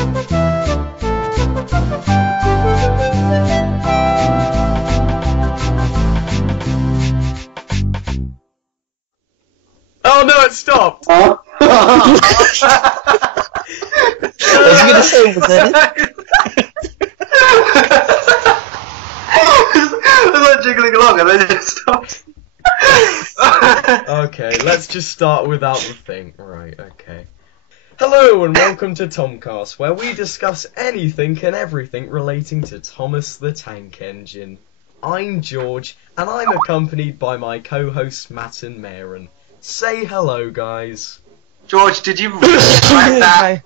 Oh no, it stopped! I was gonna say, was that it? I was like jiggling along and then it stopped. Okay, let's just start without the thing. Right, okay. Hello and welcome to Thom-Cast, where we discuss anything and everything relating to Thomas the Tank Engine. I'm George, and I'm accompanied by my co-hosts Matt and Mayoorhan. Say hello, guys. George, did you write that?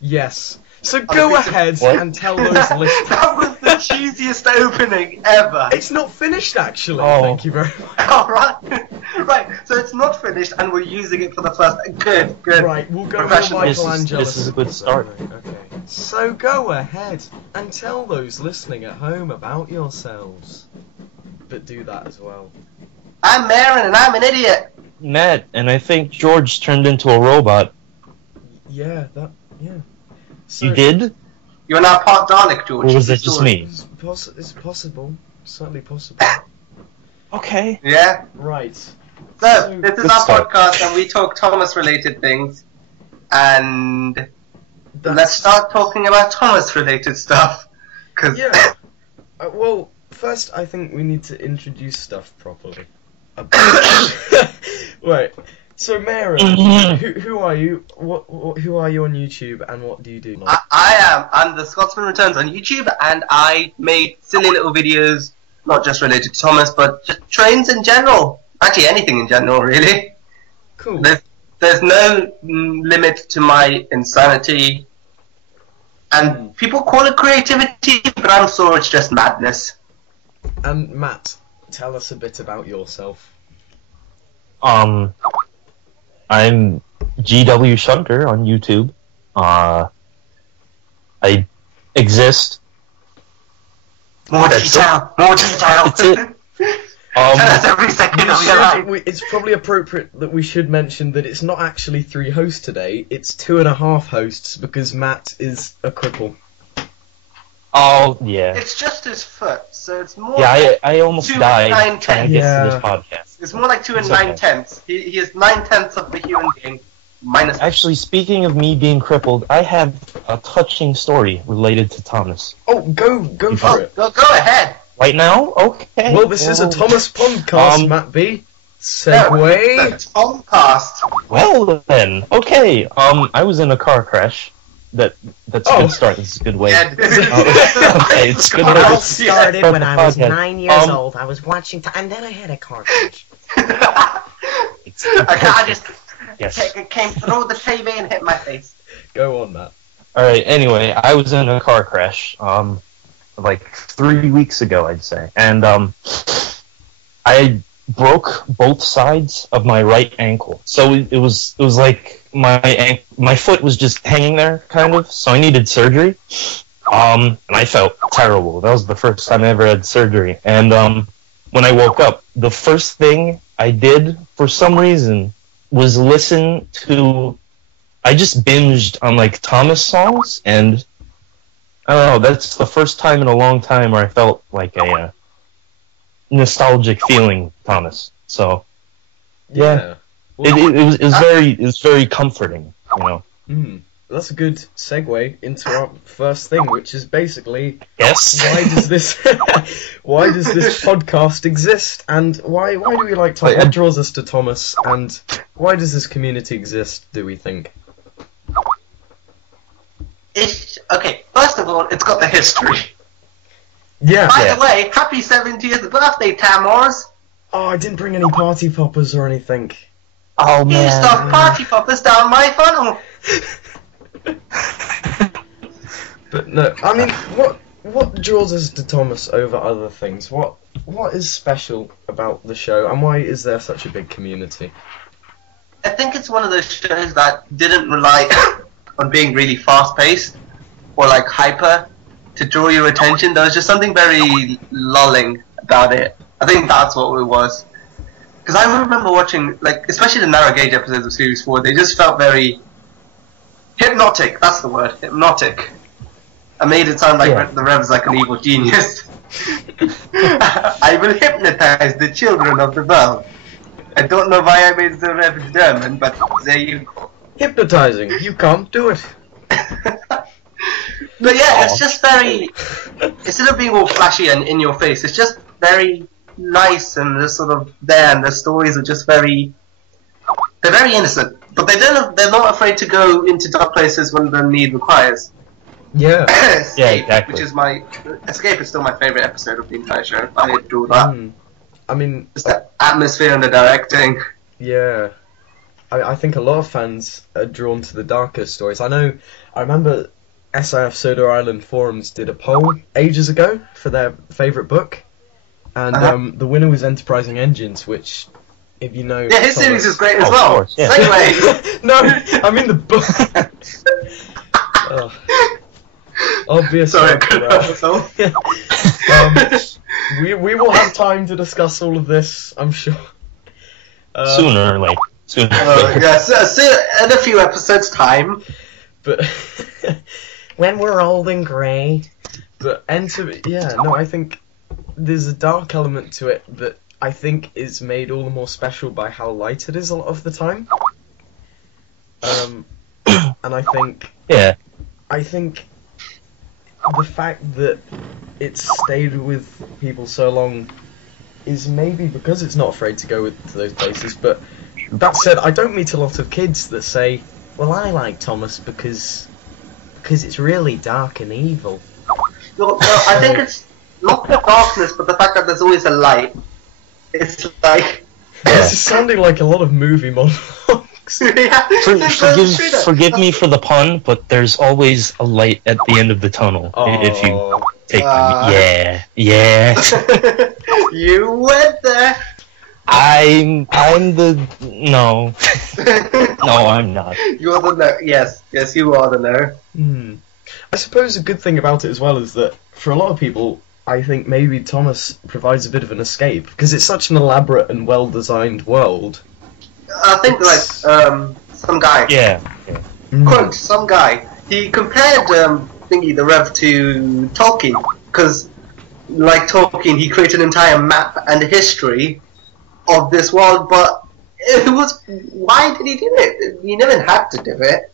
Yes. So go ahead and tell those listeners. That was the cheesiest opening ever. It's not finished, actually. Oh. Thank you very much. Alright. Right, so it's not finished and we're using it for the first... Good. Right, we'll go with Professional. Michelangelo. This is a good start. Right, okay. So go ahead and tell those listening at home about yourselves. But do that as well. I'm Mayoorhan and I'm an idiot. Matt, and I think George turned into a robot. Yeah. So, You did? You're now part Dalek, George. Or was that just me? It's possible. Certainly possible. Okay. Yeah? Right. So, this is good our start. podcast and we talk Thomas-related things. And let's start talking about Thomas-related stuff. Cause Yeah. Well, first I think we need to introduce stuff properly. Right. So, Mayoorhan, who are you? Who are you on YouTube, and what do you do? I'm the Scotsman Returns on YouTube, and I make silly little videos, not just related to Thomas, but just trains in general. Actually, anything in general, really. Cool. There's no limit to my insanity, and people call it creativity, but I'm sure it's just madness. And Matt, tell us a bit about yourself. I'm g.w.shunter on YouTube. I exist. More detail. That's it. Tell us every second of your life. It's probably appropriate that we should mention that it's not actually 3 hosts today, it's 2.5 hosts because Matt is a cripple. Oh, yeah. It's just his foot, so it's more. Yeah, I almost 2 died 9 trying to get to this podcast. It's more like 2 and It's 9 okay. tenths. He is 9/10 of the human being minus. Actually, speaking of me being crippled, I have a touching story related to Thomas. Oh, go for it. Go ahead. Right now? Okay. Well, this is a Thomas podcast, Matt B. Segway. No, it's Thom-Cast. Well then, okay. I was in a car crash. That's a good start. This is a good way. Yeah. Okay, it's good. It way all to started start when the I was podcast. 9 years old. I was watching, and then I had a car crash. I just Yes. it came through the TV and hit my face. Go on, Matt. All right. Anyway, I was in a car crash. Like 3 weeks ago, I'd say, and I broke both sides of my right ankle. So it was like my foot was just hanging there, kind of. So I needed surgery. And I felt terrible. That was the first time I ever had surgery. And when I woke up, the first thing I did, for some reason, was listen to. I just binged on like Thomas songs, and I don't know. That's the first time in a long time where I felt like a nostalgic feeling, Thomas. So yeah, Well, it was very comforting, you know. That's a good segue into our first thing, which is basically Yes. why does this podcast exist, and why do we like Thomas? What draws us to Thomas, and why does this community exist? Do we think? Okay, first of all, it's got the history. Yeah. By the way, happy 70th birthday, Tamors. Oh, I didn't bring any party poppers or anything. Oh You man. stuffed party poppers down my funnel. But no, I mean, what draws us to Thomas over other things? What is special about the show, and why is there such a big community? I think it's one of those shows that didn't rely on being really fast-paced or like hyper to draw your attention. There was just something very lulling about it. I think that's what it was. Because I remember watching, like, especially the narrow gauge episodes of Series 4, they just felt very Hypnotic, that's the word. Hypnotic. I made it sound like the Rev's like an evil genius. I will hypnotize the children of the world. I don't know why I made the Rev German, but there you go. Hypnotizing. You can't do it. But yeah, it's just very... Instead of being all flashy and in your face, it's just very nice and just sort of there, and the stories are just very... They're very innocent, but they're not afraid to go into dark places when the need requires. Yeah. Escape, yeah, exactly. Which is Escape is still my favourite episode of the entire show. I adore that. I mean... Just the atmosphere and the directing. Yeah. I think a lot of fans are drawn to the darker stories. I remember SIF Sodor Island forums did a poll ages ago for their favourite book, and the winner was Enterprising Engines, which, if you know... Yeah, his series is great as of well. course, yeah. Segue! No, I mean the book. Obvious. Sorry, I couldn't help myself. We will have time to discuss all of this, I'm sure. Sooner or later. Yes, in a few episodes' time. But When we're old and grey. but I think there's a dark element to it that I think is made all the more special by how light it is a lot of the time. And I think the fact that it's stayed with people so long is maybe because it's not afraid to go to those places. But that said, I don't meet a lot of kids that say, Well, I like Thomas because it's really dark and evil. No, I think it's not the darkness, but the fact that there's always a light. It's like... this is sounding like a lot of movie monologues. Yeah, Forgive me for the pun, but there's always a light at the end of the tunnel. If you take yeah. You went there. I'm the no. No, I'm not. You're the nerd. Yes, you are the nerd. I suppose a good thing about it as well is that for a lot of people, I think maybe Thomas provides a bit of an escape because it's such an elaborate and well-designed world. I think some guy. Yeah. Quote, some guy. He compared the Rev to Tolkien because, like Tolkien, he created an entire map and history of this world, but it was... Why did he do it? He never had to do it.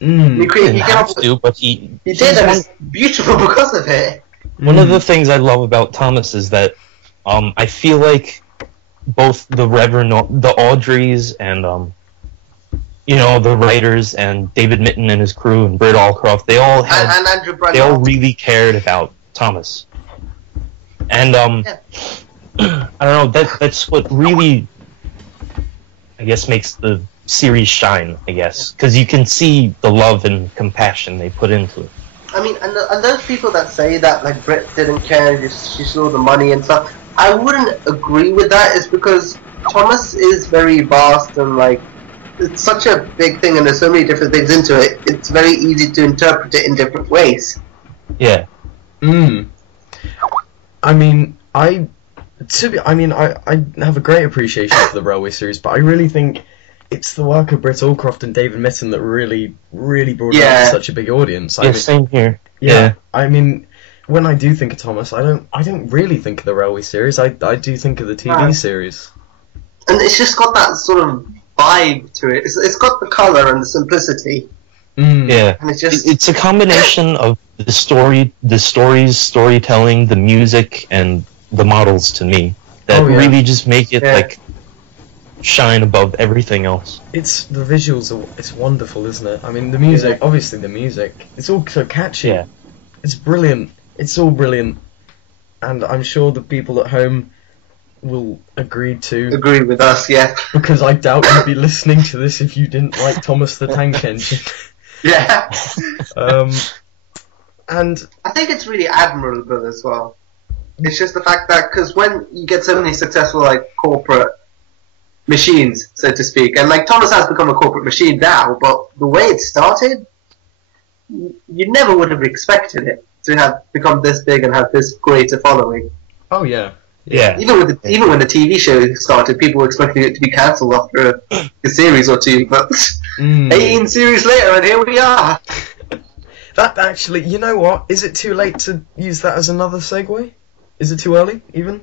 He didn't have to, but he did, and it's beautiful because of it. One of the things I love about Thomas is that I feel like both the Reverend, the Audreys, and the writers and David Mitton and his crew and Britt Allcroft, they all had, and Andrew Brunel. They all really cared about Thomas. And I don't know, that's what really, I guess, makes the series shine, I guess, because you can see the love and compassion they put into it. I mean, and those people that say that, like, Britt didn't care, she saw the money and stuff, I wouldn't agree with that. It's because Thomas is very vast and, like, it's such a big thing and there's so many different things into it, it's very easy to interpret it in different ways. Yeah. I mean, I have a great appreciation for the Railway series, but I really think it's the work of Britt Allcroft and David Mitton that really, really brought it out to such a big audience. Same here. Yeah. I mean, when I do think of Thomas, I don't really think of the Railway series. I do think of the TV series. And it's just got that sort of vibe to it. It's got the colour and the simplicity. Yeah. And it's a combination of the storytelling, the music, and the models to me that really just make it like shine above everything else. It's the visuals. It's wonderful, isn't it? I mean, the music. Obviously, the music. It's all so catchy. Yeah. It's brilliant. It's all brilliant, and I'm sure the people at home will agree with us. Yeah. Because I doubt you'd be listening to this if you didn't like Thomas the Tank Engine. Yeah. And I think it's really admirable as well. It's just the fact that, because when you get so many successful, like, corporate machines, so to speak, and, like, Thomas has become a corporate machine now, but the way it started, you never would have expected it to have become this big and have this great a following. Oh, yeah. Yeah. Even when the TV show started, people were expecting it to be cancelled after a series or two, but 18 series later, and here we are. That actually, you know what? Is it too late to use that as another segue? Is it too early, even?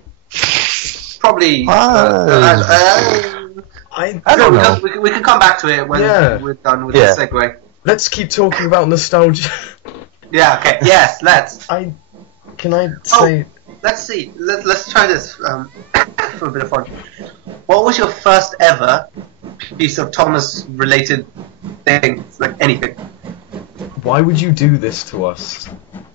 Probably. I don't know. We can come back to it when we're done with the segue. Let's keep talking about nostalgia. Yeah. Okay. Yes. Let's. Can I say? Let's see. Let's try this for a bit of fun. What was your first ever piece of Thomas related thing, like anything? Why would you do this to us?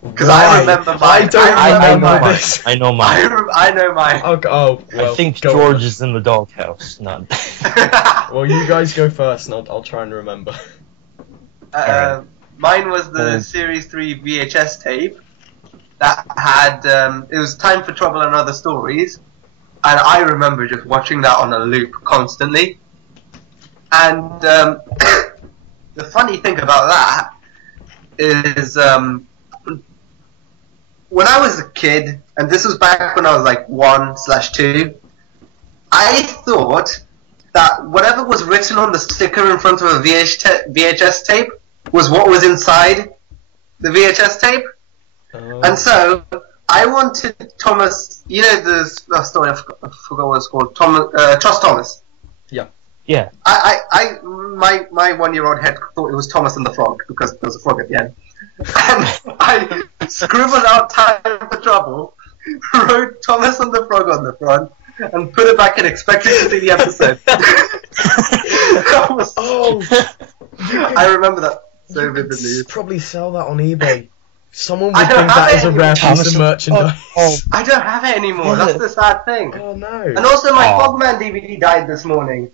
Because I remember mine. I don't remember this. I know mine. I know mine. Okay, well, I think George is in the doghouse. Not. Well, you guys go first, and I'll try and remember. Mine was the Series 3 VHS tape that had, it was Time for Trouble and Other Stories, and I remember just watching that on a loop constantly. And the funny thing about that is, when I was a kid, and this was back when I was like 1/2, I thought that whatever was written on the sticker in front of a VHS tape was what was inside the VHS tape. And so I wanted Thomas, you know the story, I forgot what it's called, Trust Thomas. Yeah. My 1-year-old head thought it was Thomas and the Frog because there was a frog at the end. And I scribbled out Time for Trouble, wrote Thomas and the Frog on the front, and put it back in expecting to see the episode. I remember that so vividly. Probably sell that on eBay. Someone would think that is a rare piece of merchandise. I don't have it anymore. That's the sad thing. Oh no. And also my Fogman DVD died this morning.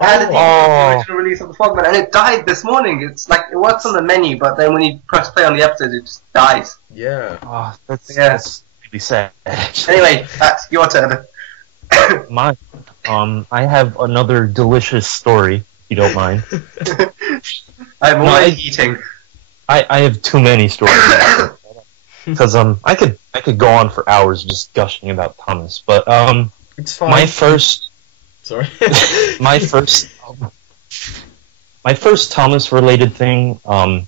I had a DVD original release of the Fogman, and it died this morning. It's like it works on the menu, but then when you press play on the episode, it just dies. Yeah. Oh, that's really sad. Anyway, that's your turn. Mine. I have another delicious story, if you don't mind. I'm already eating. I have too many stories. Because I could go on for hours just gushing about Thomas, but it's fine. my first Thomas related thing, I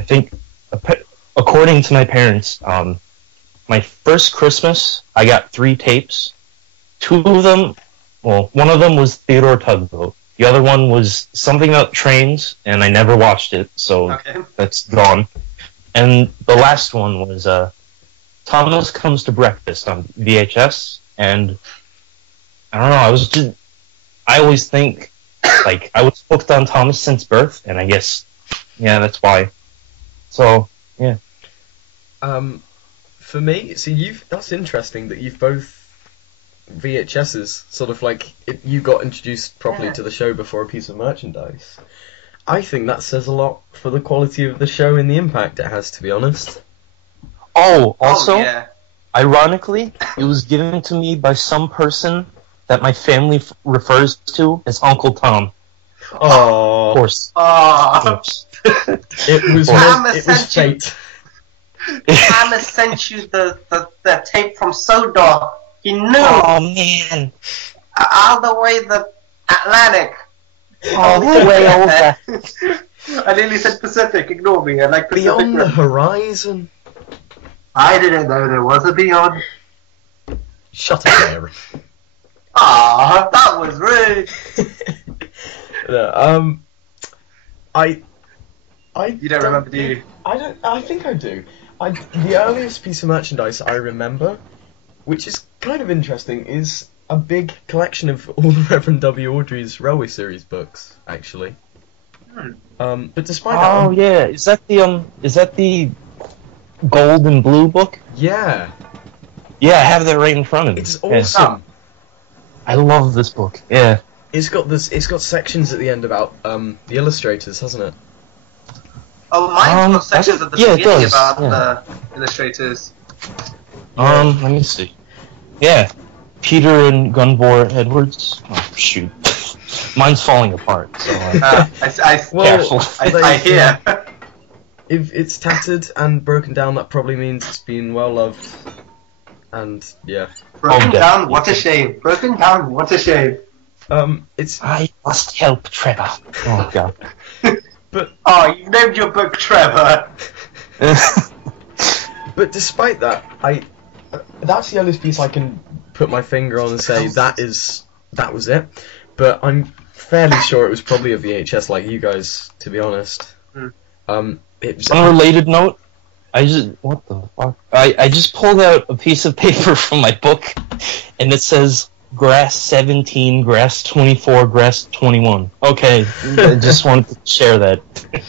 think, according to my parents, my first Christmas, I got 3 tapes. 2 of them, well, one of them was Theodore Tugboat. The other one was something about trains, and I never watched it, so that's gone. And the last one was Thomas Comes to Breakfast on VHS, and I don't know, I always think, like, I was hooked on Thomas since birth, and I guess, yeah, that's why. So, yeah. For me, see, that's interesting that you've both VHSs, sort of like, you got introduced properly to the show before a piece of merchandise. I think that says a lot for the quality of the show and the impact it has, to be honest. Oh, also, ironically, it was given to me by some person that my family refers to as Uncle Tom. Oh, of course. It was fate. Thomas sent you the tape from Sodor. He knew. Oh man! All the way the Atlantic. All the way over. I nearly said Pacific. Ignore me. I like Pacific. Beyond the horizon. I didn't know there was a beyond. Shut up, Aaron. Ah, that was rude. You don't remember, do you? I think I do. The earliest piece of merchandise I remember, which is kind of interesting, is a big collection of all the Reverend W. Awdry's Railway Series books, actually. But despite that... Oh, yeah. Is that the gold and blue book? Yeah. Yeah, I have that right in front of me. It's awesome. I love this book. Yeah. It's got sections at the end about the illustrators, hasn't it? Oh, mine's got sections at the beginning about the illustrators. Let me see. Yeah. Peter and Gunvor Edwards. Oh, shoot. Mine's falling apart, so... I hear. If it's tattered and broken down, that probably means it's been well loved. And yeah, Broken Oh, down, definitely. what a shame. Broken down, what a shame. it's I must help Trevor. Oh god. Oh, you named your book Trevor. but despite that, that's the earliest piece I can put my finger on and say that was it. But I'm fairly sure it was probably a VHS, like you guys, to be honest. It was On a related note, what the fuck? I just pulled out a piece of paper from my book, and it says grass 17, grass 24, grass 21. Okay, I just wanted to share that. That's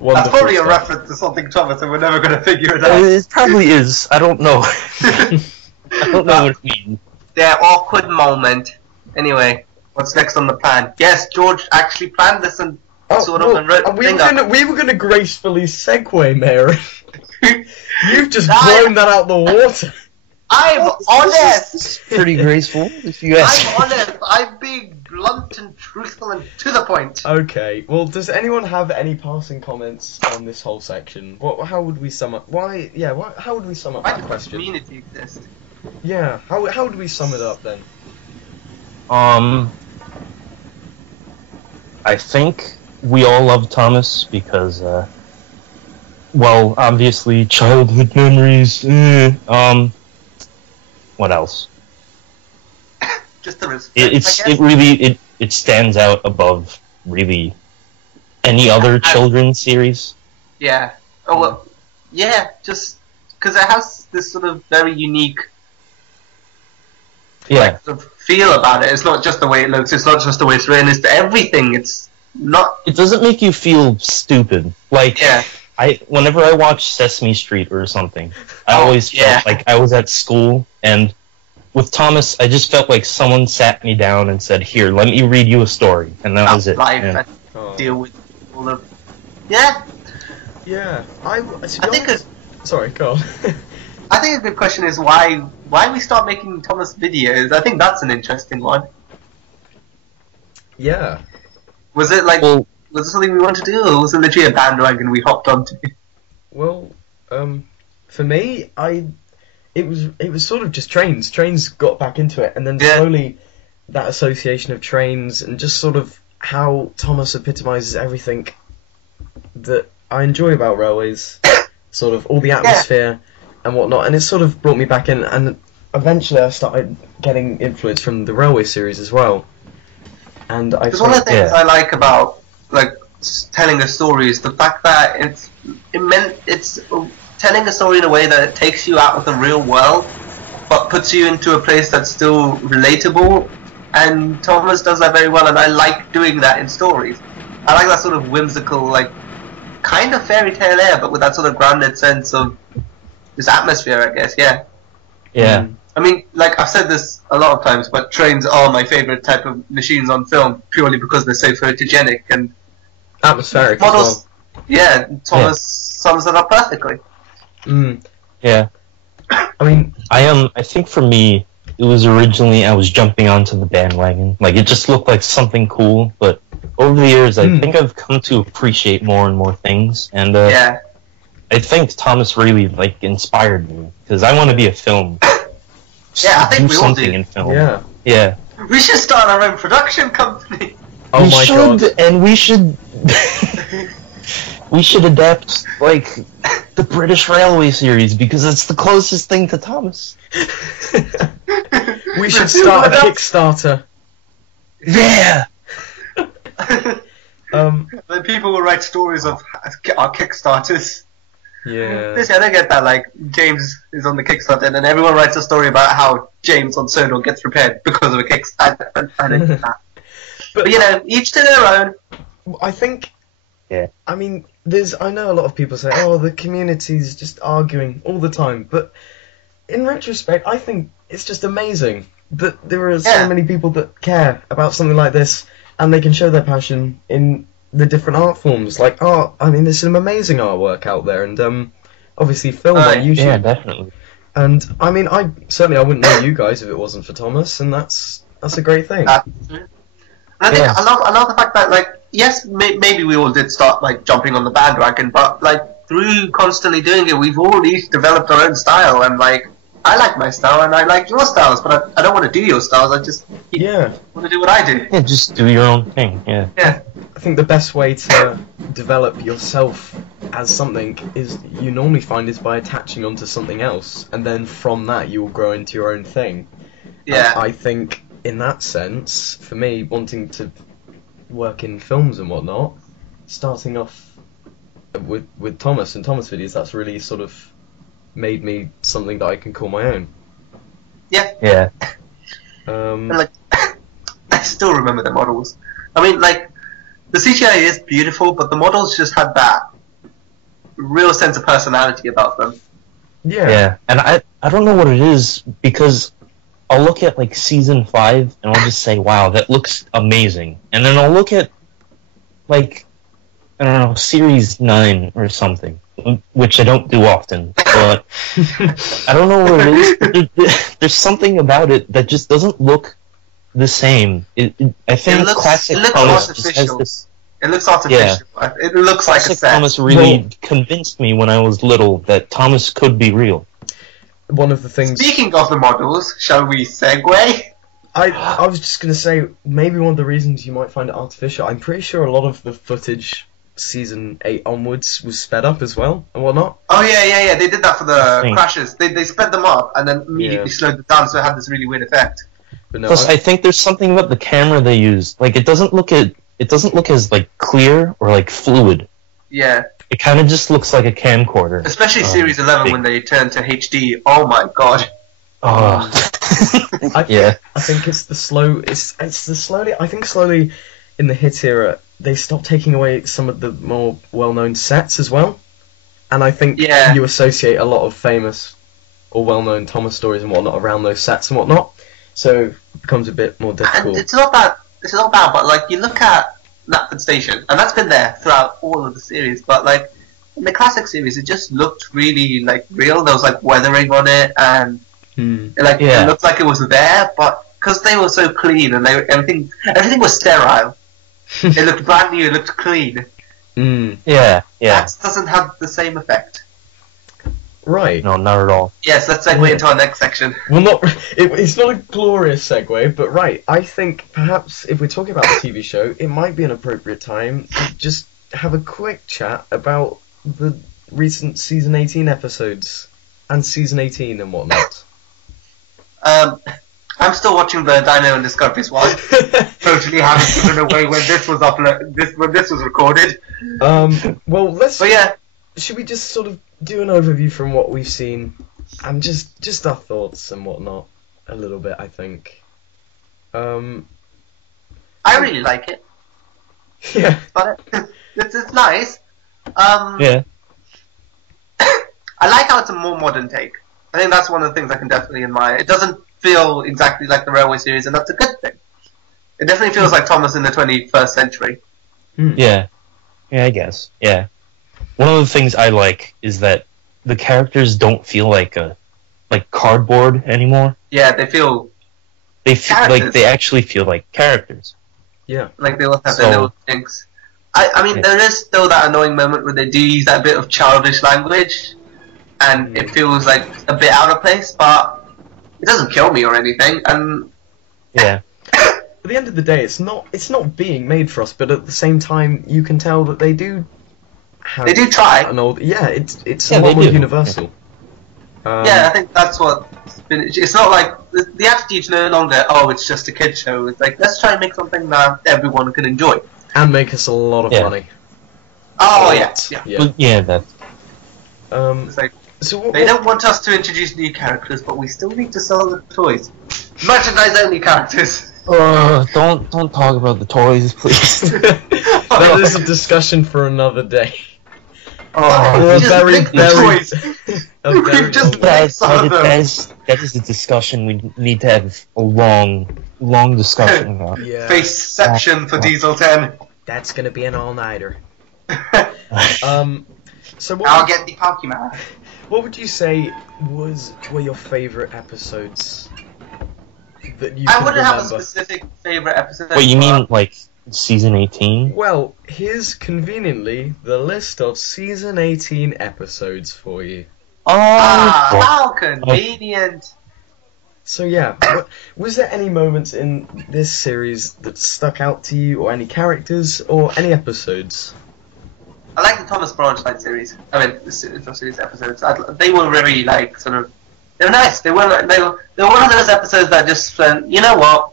wonderful probably a stuff. reference to something, Thomas, and we're never going to figure it out. It probably is. I don't know. I don't know what it means. Their awkward moment. Anyway, what's next on the plan? Yes, George actually planned this and sort of wrote the thing up. we were gonna gracefully segue, Mary. You've just No. blown that out the water. I'm honest! It's pretty graceful, if you ask. I'm honest. I'm being blunt and truthful and to the point. Okay. Well, does anyone have any passing comments on this whole section? How would we sum up? How would we sum up Why that does question? community exist? Yeah. How would we sum it up then? I think we all love Thomas because, well, obviously childhood memories. What else? Just the respect, It stands out above really any other children's series. Yeah. Oh, well, yeah, just because it has this sort of very unique Yeah, sort of feel about it. It's not just the way it looks, it's not just the way it's written, it's everything. It's not. it doesn't make you feel stupid. Like, Yeah. whenever I watch Sesame Street or something, I Oh, always yeah. felt like I was at school, and with Thomas, I just felt like someone sat me down and said, "Here, let me read you a story," and that was it. Life Yeah. and Oh. deal with all of. Yeah, Yeah. I think Sorry, go on. I think a good question is why we start making Thomas videos. I think that's an interesting one. Yeah. Was it like Well, was it something we wanted to do, or was it literally a bandwagon we hopped onto? Well, for me, it was sort of just trains. Trains got back into it, and then Yeah. slowly that association of trains and just sort of how Thomas epitomises everything that I enjoy about railways, sort of all the atmosphere and whatnot, and it sort of brought me back in, and eventually I started getting influence from the railway series as well. And I Because one of the things Yeah. I like about like telling a story is the fact that it's telling a story in a way that it takes you out of the real world, but puts you into a place that's still relatable. And Thomas does that very well, and I like doing that in stories. I like that sort of whimsical, like kind of fairy tale air, but with that sort of grounded sense of this atmosphere, I guess. Yeah. yeah. I mean, like I've said this a lot of times, but trains are my favorite type of machines on film purely because they're so photogenic and atmospheric as models. Yeah, Thomas sums it up perfectly. well. Mm. Yeah. I mean, I think for me, it was originally I was jumping onto the bandwagon. Like, it just looked like something cool, but over the years, I think I've come to appreciate more and more things, and Yeah. I think Thomas really, like, inspired me, because I want to be a film. Yeah, I think we all something do. in film. yeah. Yeah. We should start our own production company. Oh we my should, god. and we should... we should adapt, like, the British Railway series, because it's the closest thing to Thomas. We should start a Kickstarter. Yeah! Then people will write stories of our Kickstarters. Yeah. Listen, I don't get that. Like James is on the Kickstarter, and then everyone writes a story about how James on Sodor gets repaired because of a Kickstarter. I don't get that. But you know, each to their own. I think. Yeah. I mean, I know a lot of people say, "Oh, the community's just arguing all the time," but in retrospect, I think it's just amazing that there are so many people that care about something like this, and they can show their passion in the different art forms, like art. I mean, there's some amazing artwork out there, and obviously film on YouTube. Yeah, definitely. And I mean, I wouldn't know you guys if it wasn't for Thomas, and that's a great thing. I think I love the fact that, like, yes, maybe we all did start like jumping on the bandwagon, but like through constantly doing it, we've all each developed our own style, and like I like my style and I like your styles, but I don't want to do your styles. I just want to do what I do. Yeah, just do your own thing. Yeah. Yeah. I think the best way to develop yourself as something is you normally find is by attaching onto something else, and then from that you will grow into your own thing. Yeah. And I think in that sense, for me, wanting to work in films and whatnot, starting off with Thomas and Thomas videos, that's really sort of made me something that I can call my own. Yeah. Yeah. And, like, I still remember the models. I mean, like, the CGI is beautiful, but the models just had that real sense of personality about them. Yeah. Yeah. And I don't know what it is, because I'll look at, like, Season 5, and I'll just say, wow, that looks amazing. And then I'll look at, like, I don't know, Series 9 or something, which I don't do often, but I don't know what it is. There's something about it that just doesn't look the same. I think classic Thomas just has this. It looks artificial. Yeah. It looks like a set. Thomas really convinced me when I was little that Thomas could be real. One of the things. Speaking of the models, shall we segue? I was just going to say, maybe one of the reasons you might find it artificial, I'm pretty sure a lot of the footage Season 8 onwards was sped up as well, and whatnot. Oh, yeah, they did that for the crashes. They sped them up, and then immediately slowed them down, so it had this really weird effect. But no, plus, I think there's something about the camera they used. Like, it doesn't look as, like, clear or, like, fluid. Yeah. It kind of just looks like a camcorder. Especially Series 11 when they turned to HD. Oh, my God. Yeah. I think it's the slow. It's the slowly. I think slowly, in the hit era, they stopped taking away some of the more well-known sets as well, and I think you associate a lot of famous or well-known Thomas stories and whatnot around those sets and whatnot, so it becomes a bit more difficult. And it's not bad, but like you look at Knapford Station, and that's been there throughout all of the series, but like in the classic series, it just looked really like real. There was like weathering on it, and it looked like it was there, but because they were so clean and everything was sterile. It looked brand new. It looked clean. Yeah. That doesn't have the same effect. Right. No, not at all. Yes, let's segue into our next section. Well, it's not a glorious segue, but right. I think perhaps if we're talking about the TV show, it might be an appropriate time to just have a quick chat about the recent Season 18 episodes and Season 18 and whatnot. I'm still watching the Dino and Discoveries one. Totally haven't given away when this was when this was recorded. Well, But yeah, should we just sort of do an overview from what we've seen and just our thoughts and whatnot a little bit? I think. I really like it. Yeah. But it's nice. Yeah. I like how it's a more modern take. I think that's one of the things I can definitely admire. It doesn't feel exactly like the Railway series, and that's a good thing. It definitely feels like Thomas in the 21st century. Yeah. Yeah, I guess. Yeah. One of the things I like is that the characters don't feel like cardboard anymore. Yeah, they feel like they actually feel like characters. Yeah. Like they all have their little things. I mean, there is still that annoying moment where they do use that bit of childish language, and it feels like a bit out of place, but it doesn't kill me or anything. And yeah. At the end of the day, it's not being made for us, but at the same time, you can tell that they do have they do try. It's a lot more universal. I think that's what it's not like the attitude's no longer it's just a kid's show. It's like let's try and make something that everyone can enjoy and make us a lot of money. Oh yeah. That. It's like, they don't want us to introduce new characters, but we still need to sell the toys. Merchandise only characters. Don't talk about the toys, please. That is a discussion for another day. That is a discussion we need to have a long discussion about. Yeah. Faceception for Diesel 10. That's gonna be an all-nighter. So I'll get the Pokemon. What would you say were your favourite episodes that you I can wouldn't remember? have a specific favourite episode. What, you mean like Season 18? Well, here's conveniently the list of Season 18 episodes for you. How convenient. So yeah, was there any moments in this series that stuck out to you, or any characters, or any episodes? I like the Thomas Bronstein series. I mean, the series episodes. They were very like sort of. They were nice. They were one of those episodes that just went, you know what?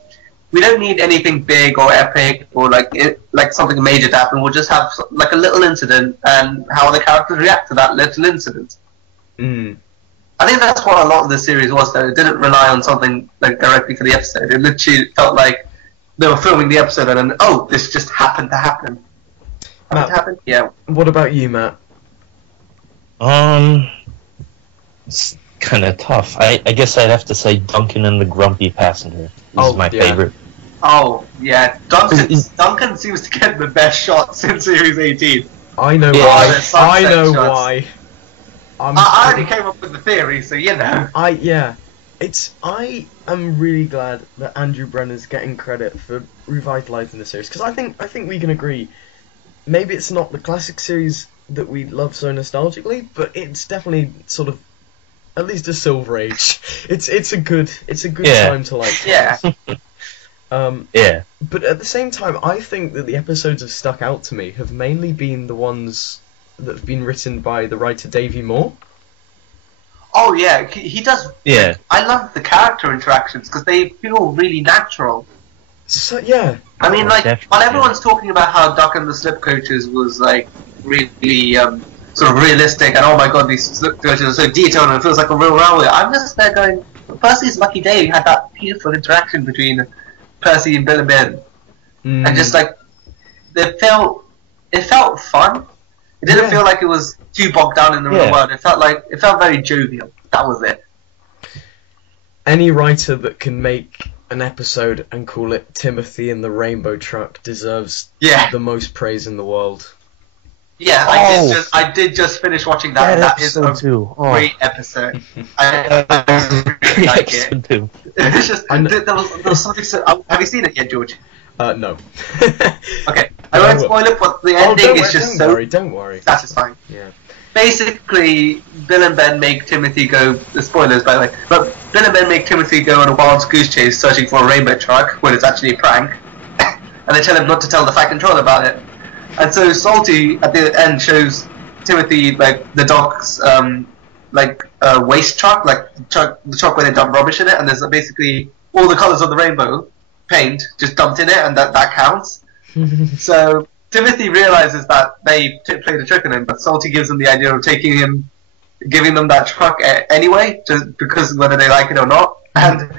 We don't need anything big or epic or like something major to happen. We'll just have like a little incident and how the characters react to that little incident. Mm. I think that's what a lot of the series was, though. It didn't rely on something like directly to the episode. It literally felt like they were filming the episode and then, oh, this just happened to happen. Matt, yeah. What about you, Matt? It's kind of tough. I guess I'd have to say Duncan and the Grumpy Passenger is my favorite. Oh, yeah. Duncan seems to get the best shot since Series 18. I know Yeah. why. I know shots. why. I already came up with the theory, so you know. I am really glad that Andrew Brenner's getting credit for revitalizing the series, because I think we can agree. Maybe it's not the classic series that we love so nostalgically, but it's definitely sort of at least a silver age. It's a good time to like. Yeah. Yeah. But at the same time, I think that the episodes that have stuck out to me have mainly been the ones that have been written by the writer Davey Moore. Oh yeah, he does. Yeah. I love the character interactions because they feel really natural. So yeah. I mean, like definitely, while everyone's talking about how Duck and the Slip Coaches was like really sort of realistic, and oh my god, these slip coaches are so detailed and it feels like a real railway. I'm just there going, Percy's lucky day had that beautiful interaction between Percy and Bill and Ben, and just like it felt fun. It didn't feel like it was too bogged down in the real world. It felt very jovial. That was it. Any writer that can make an episode and call it Timothy and the Rainbow Truck deserves the most praise in the world. Yeah, I did just finish watching that. That is a great episode. I really like it. Too. It's just there was something. Have you seen it yet, George? No. Okay, I won't spoil it, but the ending is just don't worry. satisfying. Yeah. Basically, Bill and Ben make Timothy go. The spoilers, by the way. But Bill and Ben make Timothy go on a wild goose chase searching for a rainbow truck when it's actually a prank, and they tell him not to tell the Fat Control about it. And so Salty at the end shows Timothy like the Doc's waste truck, like the truck where they dump rubbish in it, and there's basically all the colours of the rainbow paint just dumped in it, and that counts. So Timothy realizes that they played a trick on him, but Salty gives him the idea of giving them that truck anyway, just because whether they like it or not. And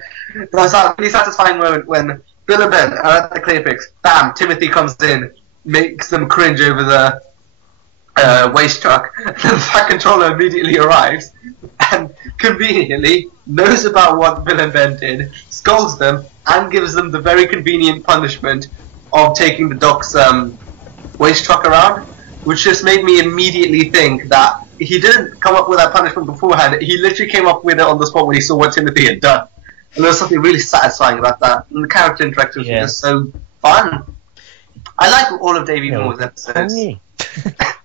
that's a really satisfying moment when Bill and Ben are at the clay pits. Bam! Timothy comes in, makes them cringe over the waste truck. The Fat Controller immediately arrives and conveniently knows about what Bill and Ben did, scolds them, and gives them the very convenient punishment of taking the Doc's waste truck around, which just made me immediately think that he didn't come up with that punishment beforehand. He literally came up with it on the spot when he saw what Timothy had done. And there was something really satisfying about that. And the character interactions were just so fun. I like all of Davey Moore's episodes.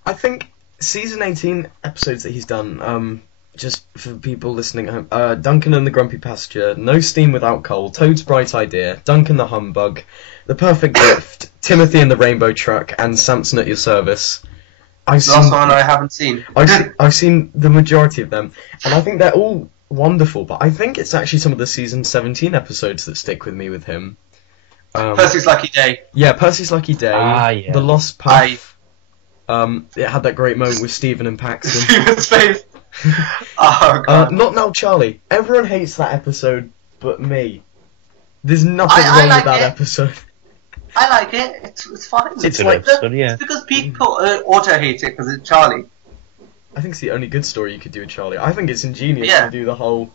I think season 18 episodes that he's done, just for people listening at home, Duncan and the Grumpy Passenger, No Steam Without Coal, Toad's Bright Idea, Duncan the Humbug, The Perfect Gift, Timothy and the Rainbow Truck, and Samson at Your Service. The last one I haven't seen. I've seen the majority of them, and I think they're all wonderful, but I think it's actually some of the season 17 episodes that stick with me with him. Percy's Lucky Day. Yeah, Percy's Lucky Day. Yeah. The Lost Path. It had that great moment with Stephen and Paxton. Stephen's face. Oh god. Not Now Charlie. Everyone hates that episode, but me. There's nothing wrong like with that it. episode. I like it. It's fine. It's an episode, yeah. It's because people auto hate it because it's Charlie. I think it's the only good story you could do with Charlie. I think it's ingenious Yeah. to do the whole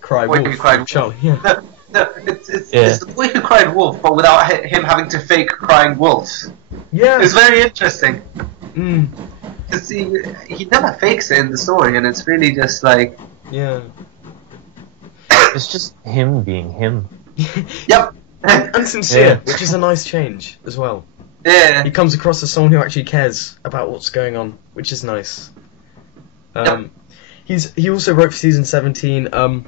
cry Boy wolf Who Cried with Charlie. Yeah. No, it's the boy who cried wolf, but without him having to fake crying wolves. Yeah. It's very interesting. Mm. 'Cause he never fakes it in the story, and it's really just like... Yeah. It's just him being him. Yep. And sincere, Yeah. which is a nice change as well. Yeah. He comes across as someone who actually cares about what's going on, which is nice. Yep. He also wrote for season 17,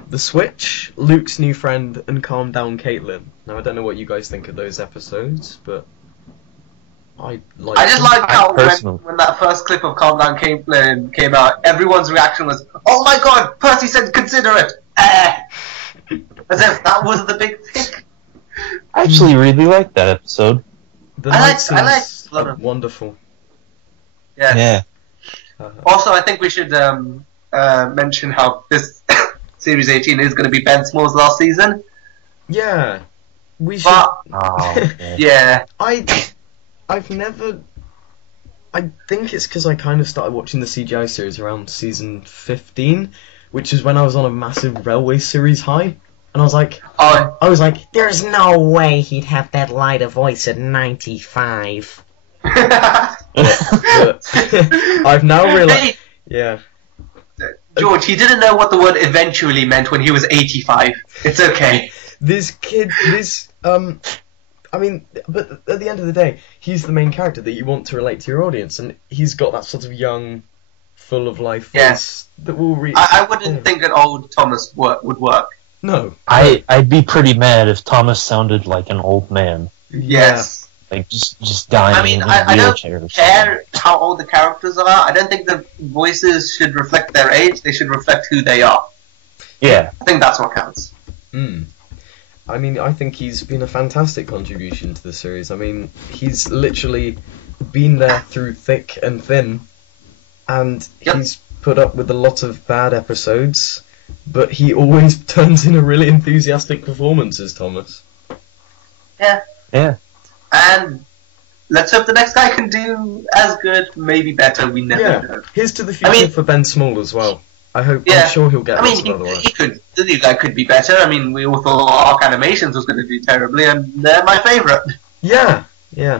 The Switch, Luke's New Friend, and Calm Down Caitlin. Now I don't know what you guys think of those episodes, but I just like how personally- when that first clip of Calm Down Caitlin came out, everyone's reaction was, "Oh my God, Percy said consider it." As if that was the big thing. I actually really liked that episode. The I night like scenes a lot are of- wonderful. Yeah. Yeah. Also, I think we should mention how this Series 18 is going to be Ben Small's last season. Yeah, we should. But Oh, man. yeah, I've never. I think it's because I kind of started watching the CGI series around season 15, which is when I was on a massive Railway series high, and I was like, there's no way he'd have that lighter voice at 95. But I've now realized, Hey, yeah. George, he didn't know what the word eventually meant when he was 85. It's okay. This kid, I mean, but at the end of the day, he's the main character that you want to relate to your audience, and he's got that sort of young, full of life Yeah. voice that will reach. I wouldn't think an old Thomas would work. No. I'd be pretty mad if Thomas sounded like an old man, Yes. like just dying I mean, in I a don't wheelchair or something. care how old the characters are. I don't think the voices should reflect their age. They should reflect who they are. Yeah, I think that's what counts. Mm. I mean, I think he's been a fantastic contribution to the series. I mean, he's literally been there through thick and thin, and Yep. he's put up with a lot of bad episodes, but he always turns in a really enthusiastic performance as Thomas. Yeah. yeah. And let's hope the next guy can do as good, maybe better. We never Yeah. know. Here's to the future mean- for Ben Small as well. I'm Yeah. sure he'll get I lots mean, of other work. the new guy could be better. I mean, we all thought Arc Animations was going to do terribly, and they're my favourite. Yeah, yeah.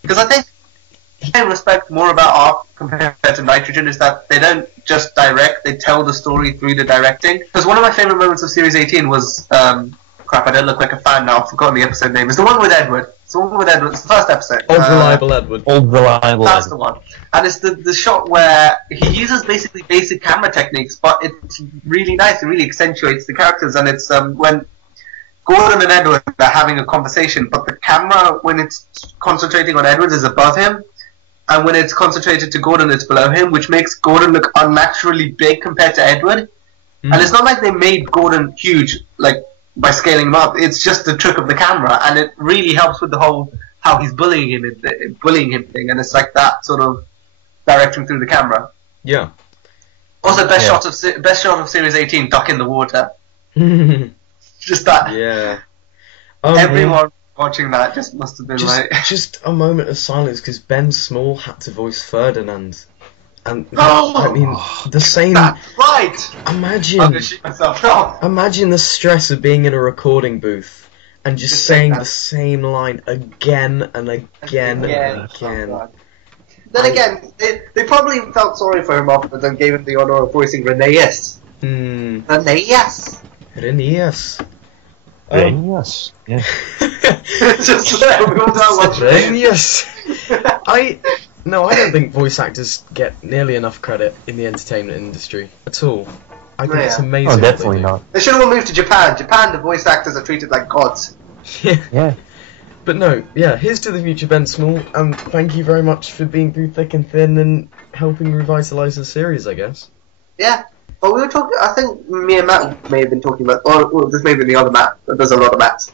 Because I think I respect more about Arc compared to Nitrogen is that they don't just direct, they tell the story through the directing. Because one of my favourite moments of Series 18 was, crap, I don't look like a fan now, I've forgotten the episode name. It's the one with Edward. It's the one with Edward. It's the first episode. Old Reliable Edward. Old reliable. That's the one. And it's the shot where he uses basically basic camera techniques, but it's really nice. It really accentuates the characters. And it's when Gordon and Edward are having a conversation, but the camera, when it's concentrating on Edward, is above him. And when it's concentrated to Gordon, it's below him, which makes Gordon look unnaturally big compared to Edward. Mm. And it's not like they made Gordon huge, like, by scaling him up. It's just the trick of the camera, and it really helps with the whole how he's bullying him thing, and it's like that sort of directing through the camera. Yeah. Also, best Yeah. shot of Series 18, duck in the water. Yeah. Just that. Everyone watching that just must have been like, just a moment of silence because Ben Small had to voice Ferdinand, and Oh! I mean the same. that's right. I'm Imagine, gonna shoot myself. No. imagine the stress of being in a recording booth and just Just saying saying that. the same line again and again and Oh, again. God. Then again, they probably felt sorry for him afterwards and gave him the honor of voicing Rhaenyra. Rhaenyra. Rhaenyra. Yes. Yeah. Just so we all know what Rhaenyra. I don't think voice actors get nearly enough credit in the entertainment industry at all. I think it's Yeah. amazing. Oh, what they definitely do. not. They should have all moved to Japan. Japan, the voice actors are treated like gods. Yeah. Yeah. But no, yeah, here's to the future, Ben Small, and thank you very much for being through thick and thin and helping revitalise the series, I guess. Yeah. But we were talking, I think me and Matt may have been talking about, or this may have been the other Matt, there's a lot of Matts.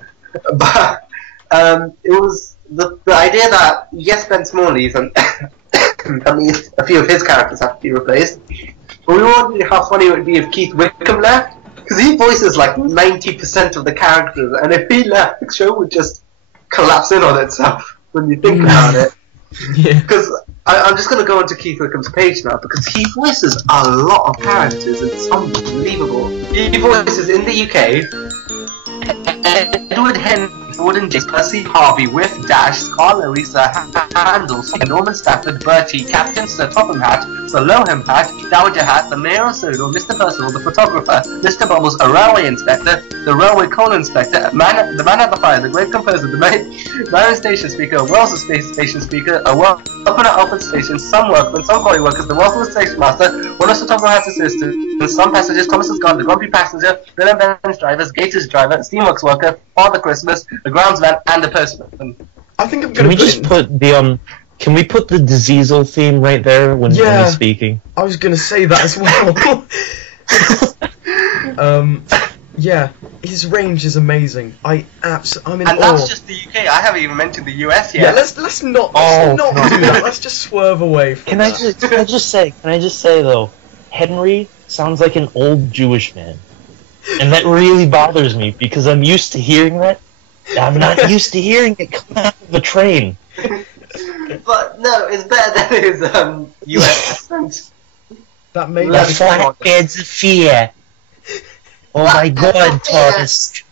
But it was the idea that, yes, Ben Small leaves, and I mean, a few of his characters have to be replaced. But we wondered how funny it would be if Keith Wickham left, because he voices like 90% of the characters, and if he left, the show would just collapse in on itself when you think about it. Yeah. Because I'm just going to go onto Keith Wickham's page now, because he voices a lot of characters, and it's unbelievable. He voices in the UK Edward Henry Jordan, James, Percy, Harvey, Whiff, Dash, Scar, Larissa, Handles, Norman Stafford, Bertie, Captain, Sir Topham Hat, Sir Loham Hat, Dowager Hat, the Mayor of Sodor, Mr. Percival, the photographer, Mr. Bubbles, a railway inspector, the railway coal inspector, the man at the fire, the great composer, the Marion station speaker, a Wells station speaker, a opener open station, some workmen, some quarry workers, the welcome station master, one of Sir Topham Hat's assistants, some passengers, Thomas's guard, the grumpy passenger, Bill and Ben's drivers, Gators driver, Steamworks worker, Father Christmas, the groundsman, and the postman. I think I'm Can going we just put the Can we put the Diseasel theme right there when he's speaking? I was going to say that as well. Yeah, his range is amazing. I'm in and awe. that's just the UK. I haven't even mentioned the US yet. Yeah, let's not do that. Let's just swerve away from Can I just say though, Henry sounds like an old Jewish man, and that really bothers me because I'm used to hearing that. I'm not used to hearing it come out of the train. But no, it's better than his US accent. That made The flatbeds of fear. Oh my God, Thomas.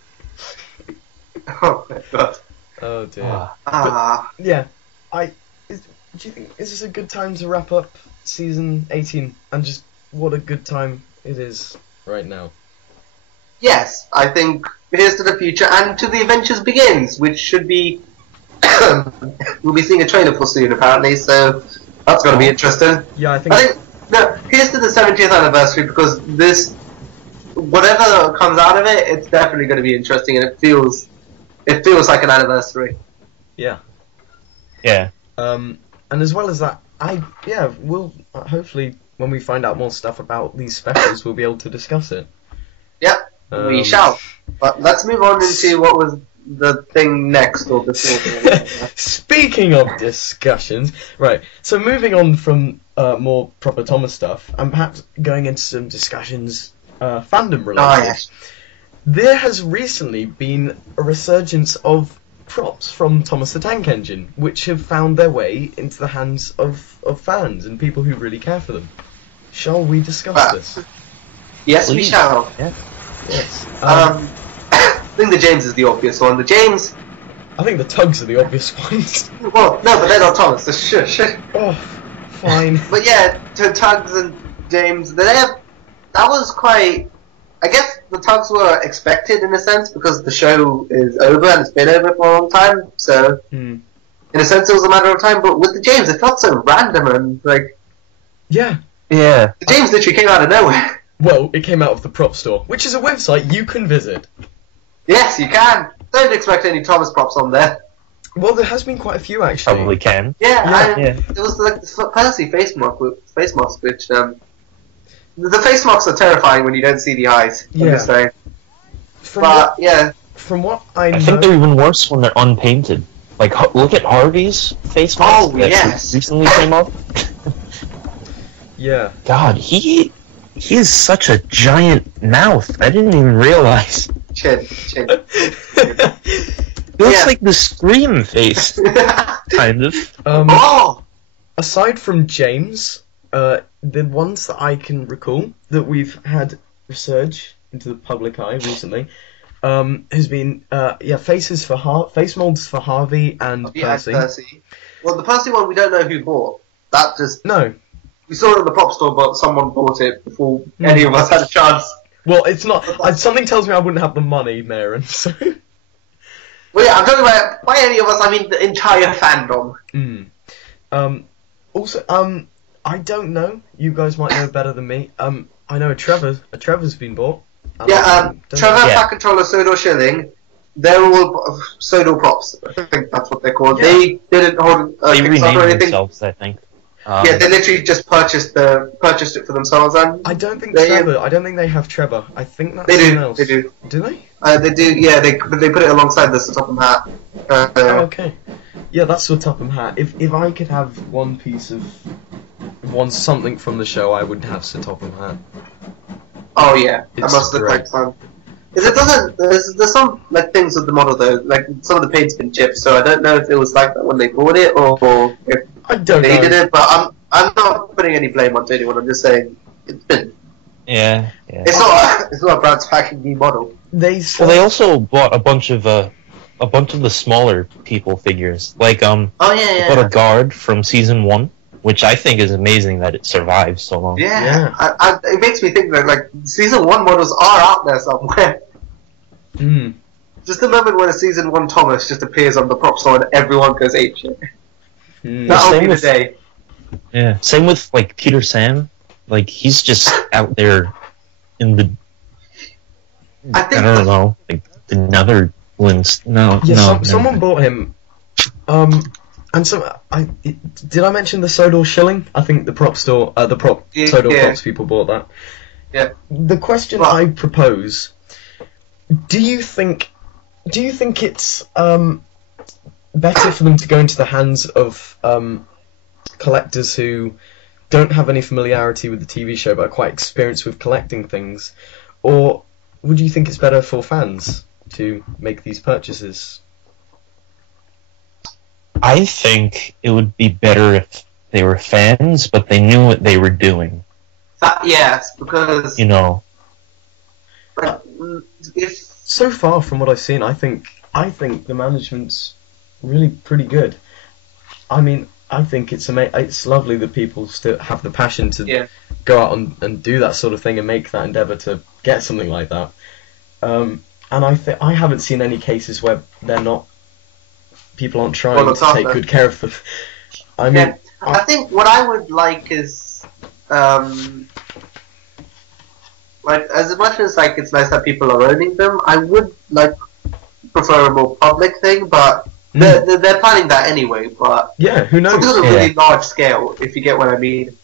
Oh my God. Oh dear. Ah. Yeah, do you think is this a good time to wrap up season 18? And just what a good time it is right now. Yes, I think here's to the future and to the Adventures Begins, which should be we'll be seeing a trailer for soon apparently, so that's going to be interesting. Yeah, I think no, here's to the 70th anniversary because this, whatever comes out of it, it's definitely going to be interesting and it feels like an anniversary. Yeah. Yeah. And as well as that, we'll hopefully when we find out more stuff about these specials, we'll be able to discuss it. Yep, we shall. But let's move on into what was the thing next, or before. Speaking of discussions, right, so moving on from more proper Thomas stuff, and perhaps going into some discussions fandom related. Oh, yes. There has recently been a resurgence of props from Thomas the Tank Engine, which have found their way into the hands of fans and people who really care for them. Shall we discuss this? Yes, we shall. Yeah. Yes. I think the James is the obvious one. The James. I think the Tugs are the obvious ones. Well, no, but they're not Thomas. So shush. Oh, fine. But yeah, to Tugs and James, that was quite. I guess the Tugs were expected in a sense because the show is over and it's been over for a long time. So, in a sense, it was a matter of time. But with the James, it felt so random and like. Yeah. Yeah. The James literally came out of nowhere. Well, it came out of the prop store, which is a website you can visit. Yes, you can. Don't expect any Thomas props on there. Well, there has been quite a few actually. Probably can. Yeah, Yeah. It was like the Percy face mask, which the face masks are terrifying when you don't see the eyes. I'm just saying. From what I know, I think they're even worse when they're unpainted. Like, look at Harvey's face mask. Oh, yes. Recently came up. Yeah. God, he has such a giant mouth. I didn't even realize. Chin. It looks like the Scream face, kind of. Aside from James, the ones that I can recall that we've had research into the public eye recently, has been face molds for Harvey and Percy. Well, the Percy one we don't know who bought. That just we saw it at the prop store, but someone bought it before any of us had a chance. Well, it's not. Something tells me I wouldn't have the money, Mayoorhan. So. Well, yeah, I'm talking about by any of us. I mean the entire fandom. Also, I don't know. You guys might know better than me. I know a Trevor's been bought. Trevor, Pack Controller, Sodor Shilling. They're all Sodor props. I think that's what they're called. Yeah. They didn't hold They Kickstarter or renamed anything. themselves, I think. Yeah, they literally just purchased it for themselves. And I don't think Trevor. I don't think they have Trevor. I think that's they do. someone else. They do. Do they? They do. Yeah, they put it alongside the Topham Hat. Okay. Yeah, that's the Topham Hat. If I could have one piece of something from the show, I would have Sir Topham Hat. Oh yeah, that It's must look great. like fun. There's some like things with the model though, like some of the paint's been chipped, so I don't know if it was like that when they bought it or if I don't they know. did it. But I'm not putting any blame onto anyone. I'm just saying it's been. Yeah. It's not a brand spanking new model. They Well, they also bought a bunch of a bunch of the smaller people figures. Like, Oh yeah, I got a guard from season 1, which I think is amazing that it survived so long. Yeah. It makes me think that like season 1 models are out there somewhere. Mm. Just the moment when a season 1 Thomas just appears on the prop store and everyone goes apeshit. Mm. That'll Same be the with- day. Yeah. Same with like Peter Sam. Like he's just out there in the I think don't know, like the Netherlands. No, Yeah, no. no. someone bought him. And so did I mention the Sodor shilling? I think the prop store, Yeah, Sodor yeah. props people bought that. Yeah. The question Well- I propose: Do you think it's better for them to go into the hands of collectors who don't have any familiarity with the TV show but are quite experienced with collecting things, or would you think it's better for fans to make these purchases? I think it would be better if they were fans, but they knew what they were doing. Yes, because You know. like, if So far from what I've seen, I think the management's really pretty good. I mean, I think it's lovely that people still have the passion to go out and do that sort of thing and make that endeavour to get something like that. And I haven't seen any cases where people aren't trying Well, to take good care of them. I mean, yeah, I think what I would like is like as much as like it's nice that people are owning them, I would like prefer a more public thing, but they're planning that anyway. But yeah, who knows? something on a really large scale, if you get what I mean.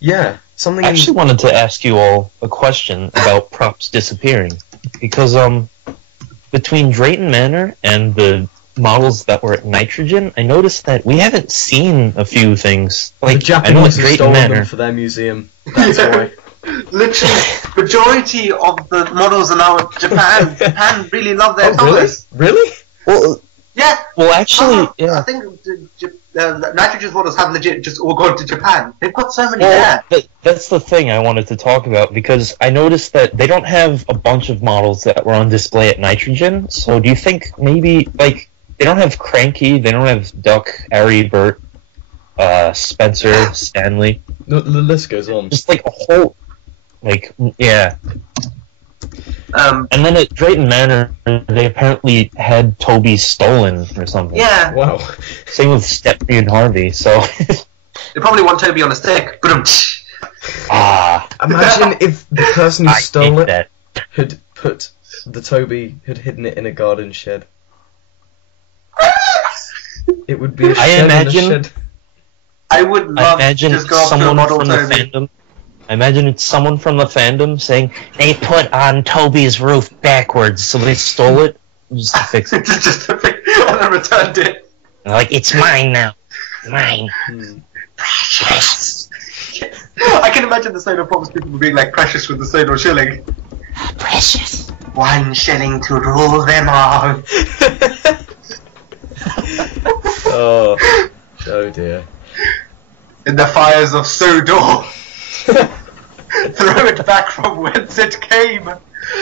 Yeah, something. I actually wanted to ask you all a question about props disappearing. Because between Drayton Manor and the models that were at Nitrogen, I noticed that we haven't seen a few things. Like, the I know Japanese at have Drayton stolen Manor, them for their museum. That's why. Literally, majority of the models are now in Japan. Japan really love their Oh, really? Thomas. Really? well, Yeah. actually, I yeah. think Nitrogen's models have legit just all gone to Japan. They've got so many Well, there. that's the thing I wanted to talk about, because I noticed that they don't have a bunch of models that were on display at Nitrogen. So do you think maybe, like, they don't have Cranky, they don't have Duck, Ari, Bert, Spencer, Stanley. The list goes on. Just like a whole, like, yeah. And then at Drayton Manor, they apparently had Toby stolen or something. Yeah. Wow. Same with Stephanie and Harvey, so... They probably want Toby on a stick. Imagine if the person who I stole hate it that. had put the Toby had hidden it in a garden shed. It would be a I shed imagine- in a shed. I would I love to imagine just it's go up to a someone model from the Toby. fandom. I imagine it's someone from the fandom saying they put on Toby's roof backwards, so they stole it just to fix it. just and then returned it. They're like, it's mine now, mine. Precious. I can imagine the Sodor Props people being like precious with the Sodor shilling. Precious. 1 shilling to rule them all. Oh dear. In the fires of Sodor. Throw it back from whence it came.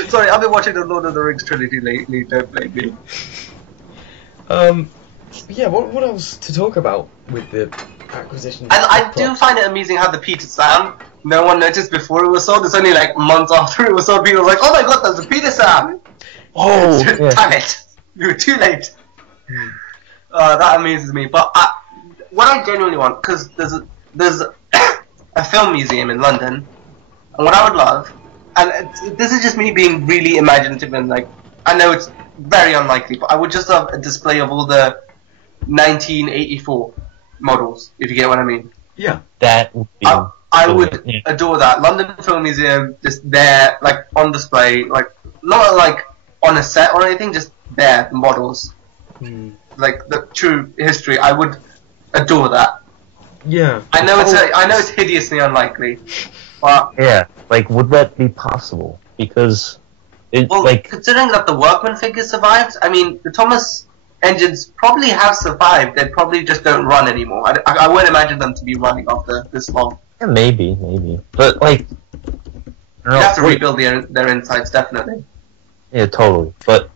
Sorry, I've been watching the Lord of the Rings trilogy lately. Don't blame me. Yeah. What else to talk about with the acquisition? And I do find it amusing how the Peter Sam, no one noticed before it was sold. It's only like months after it was sold. People were like, "Oh my god, there's a Peter Sam!" Oh, yeah. Damn it! We were too late. That amuses me. But what I genuinely want, because there's a film museum in London, and what I would love, and this is just me being really imaginative and like, I know it's very unlikely, but I would just have a display of all the 1984 models, if you get what I mean. Yeah. That would be... I would yeah. adore that. London Film Museum, just there, like on display, like not like on a set or anything, just there, models, like the true history. I would adore that. Yeah. I know it's hideously unlikely, but Yeah, like, would that be possible? Because, it, well, like, considering that the Workman figure survived, I mean, the Thomas engines probably have survived. They probably just don't run anymore. I wouldn't imagine them to be running after this long. yeah, maybe. But, like... You have to rebuild their insides, definitely. Yeah, totally. But,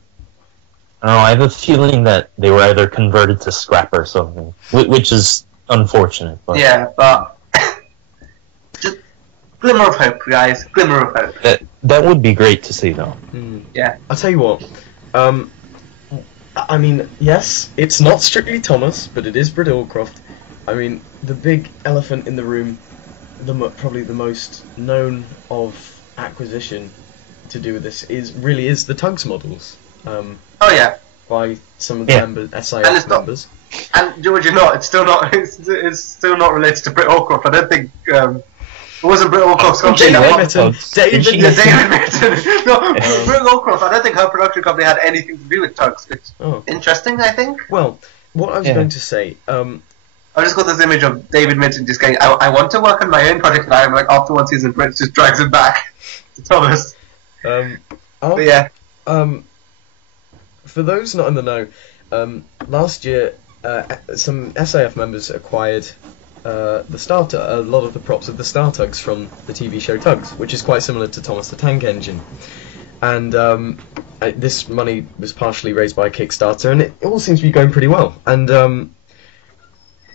I have a feeling that they were either converted to scrap or something, which is unfortunate. But Yeah, but just glimmer of hope, guys. Glimmer of hope. that would be great to see, though. Yeah. I'll tell you what. I mean, yes, it's not strictly Thomas, but it is Britt Allcroft. I mean, the big elephant in the room, probably the most known of acquisition to do with this is the Tugs models. Oh yeah. By some of the members, SIF And it's not- members. And George, it's still not. It's still not related to Britt Allcroft. I don't think. It wasn't Britt Allcroft's company. David that Mitton. David Yeah, Mitton. David Mitton. No, Britt Allcroft. I don't think her production company had anything to do with Tugs. It's Oh. interesting, I think. Well, what I was going to say, I just got this image of David Mitton just going, I want to work on my own project now. I'm like, after one season, Britt just drags him back to Thomas. But yeah. For those not in the know, last year some SAF members acquired a lot of the props of the Star Tugs from the TV show Tugs, which is quite similar to Thomas the Tank Engine. And this money was partially raised by a Kickstarter, and it all seems to be going pretty well. And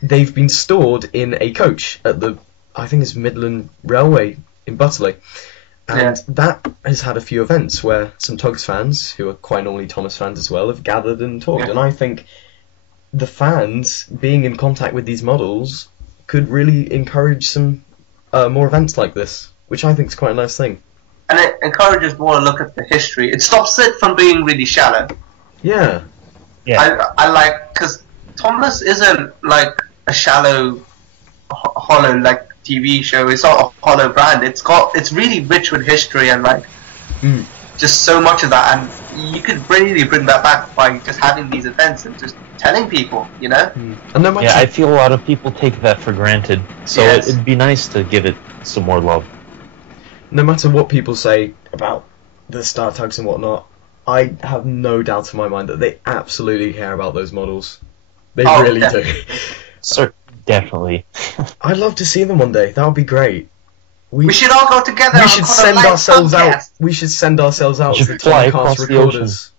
they've been stored in a coach at I think it's Midland Railway in Butterley. And that has had a few events where some Tugs fans, who are quite normally Thomas fans as well, have gathered and talked. And I think the fans being in contact with these models could really encourage some more events like this, which I think is quite a nice thing. And it encourages more to look at the history. It stops it from being really shallow. Yeah. I like, because Thomas isn't like a shallow, hollow like TV show. It's not a hollow brand. It's really rich with history and like just so much of that. And you could really bring that back by just having these events and just telling people, you know. And no matter I feel a lot of people take that for granted. So it'd be nice to give it some more love. No matter what people say about the Star Tugs and whatnot, I have no doubt in my mind that they absolutely care about those models. They really do. Sir, definitely. I'd love to see them one day. That would be great. We should all go together. We should send ourselves out. We should send ourselves out as the fly Thom-Cast across the ocean. recorders.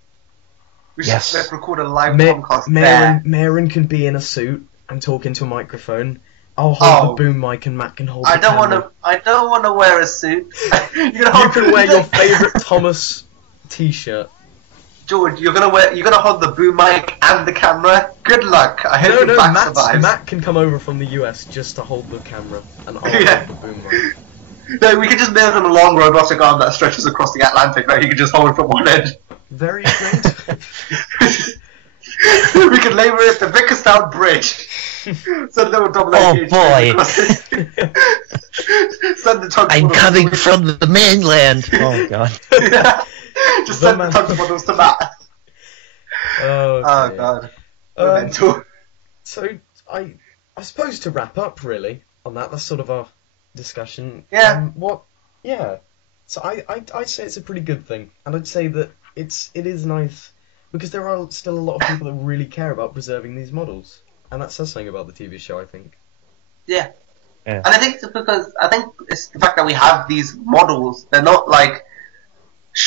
We should record a live podcast Mayoorhan can be in a suit and talk into a microphone. I'll hold the boom mic and Matt can hold the camera. I don't want to wear a suit. You can wear your favourite Thomas t-shirt. George, you're gonna hold the boom mic and the camera. Good luck. I hope your back survives. Matt can come over from the US just to hold the camera and I'll hold the boom mic. No, we could just build him a long robotic arm that stretches across the Atlantic that he can just hold from one end. Very good. We could label it the Vickerstown Bridge. Send little double boy. Send the tugs. I'm coming from the mainland. Oh god. Just send the tugs models to Matt. Oh god. Mental. So I suppose to wrap up really on that's sort of our discussion. Yeah. So I'd say it's a pretty good thing, and I'd say that it is nice because there are still a lot of people that really care about preserving these models, and that says something about the TV show, I think. Yeah. And I think it's because it's the fact that we have these models. They're not like.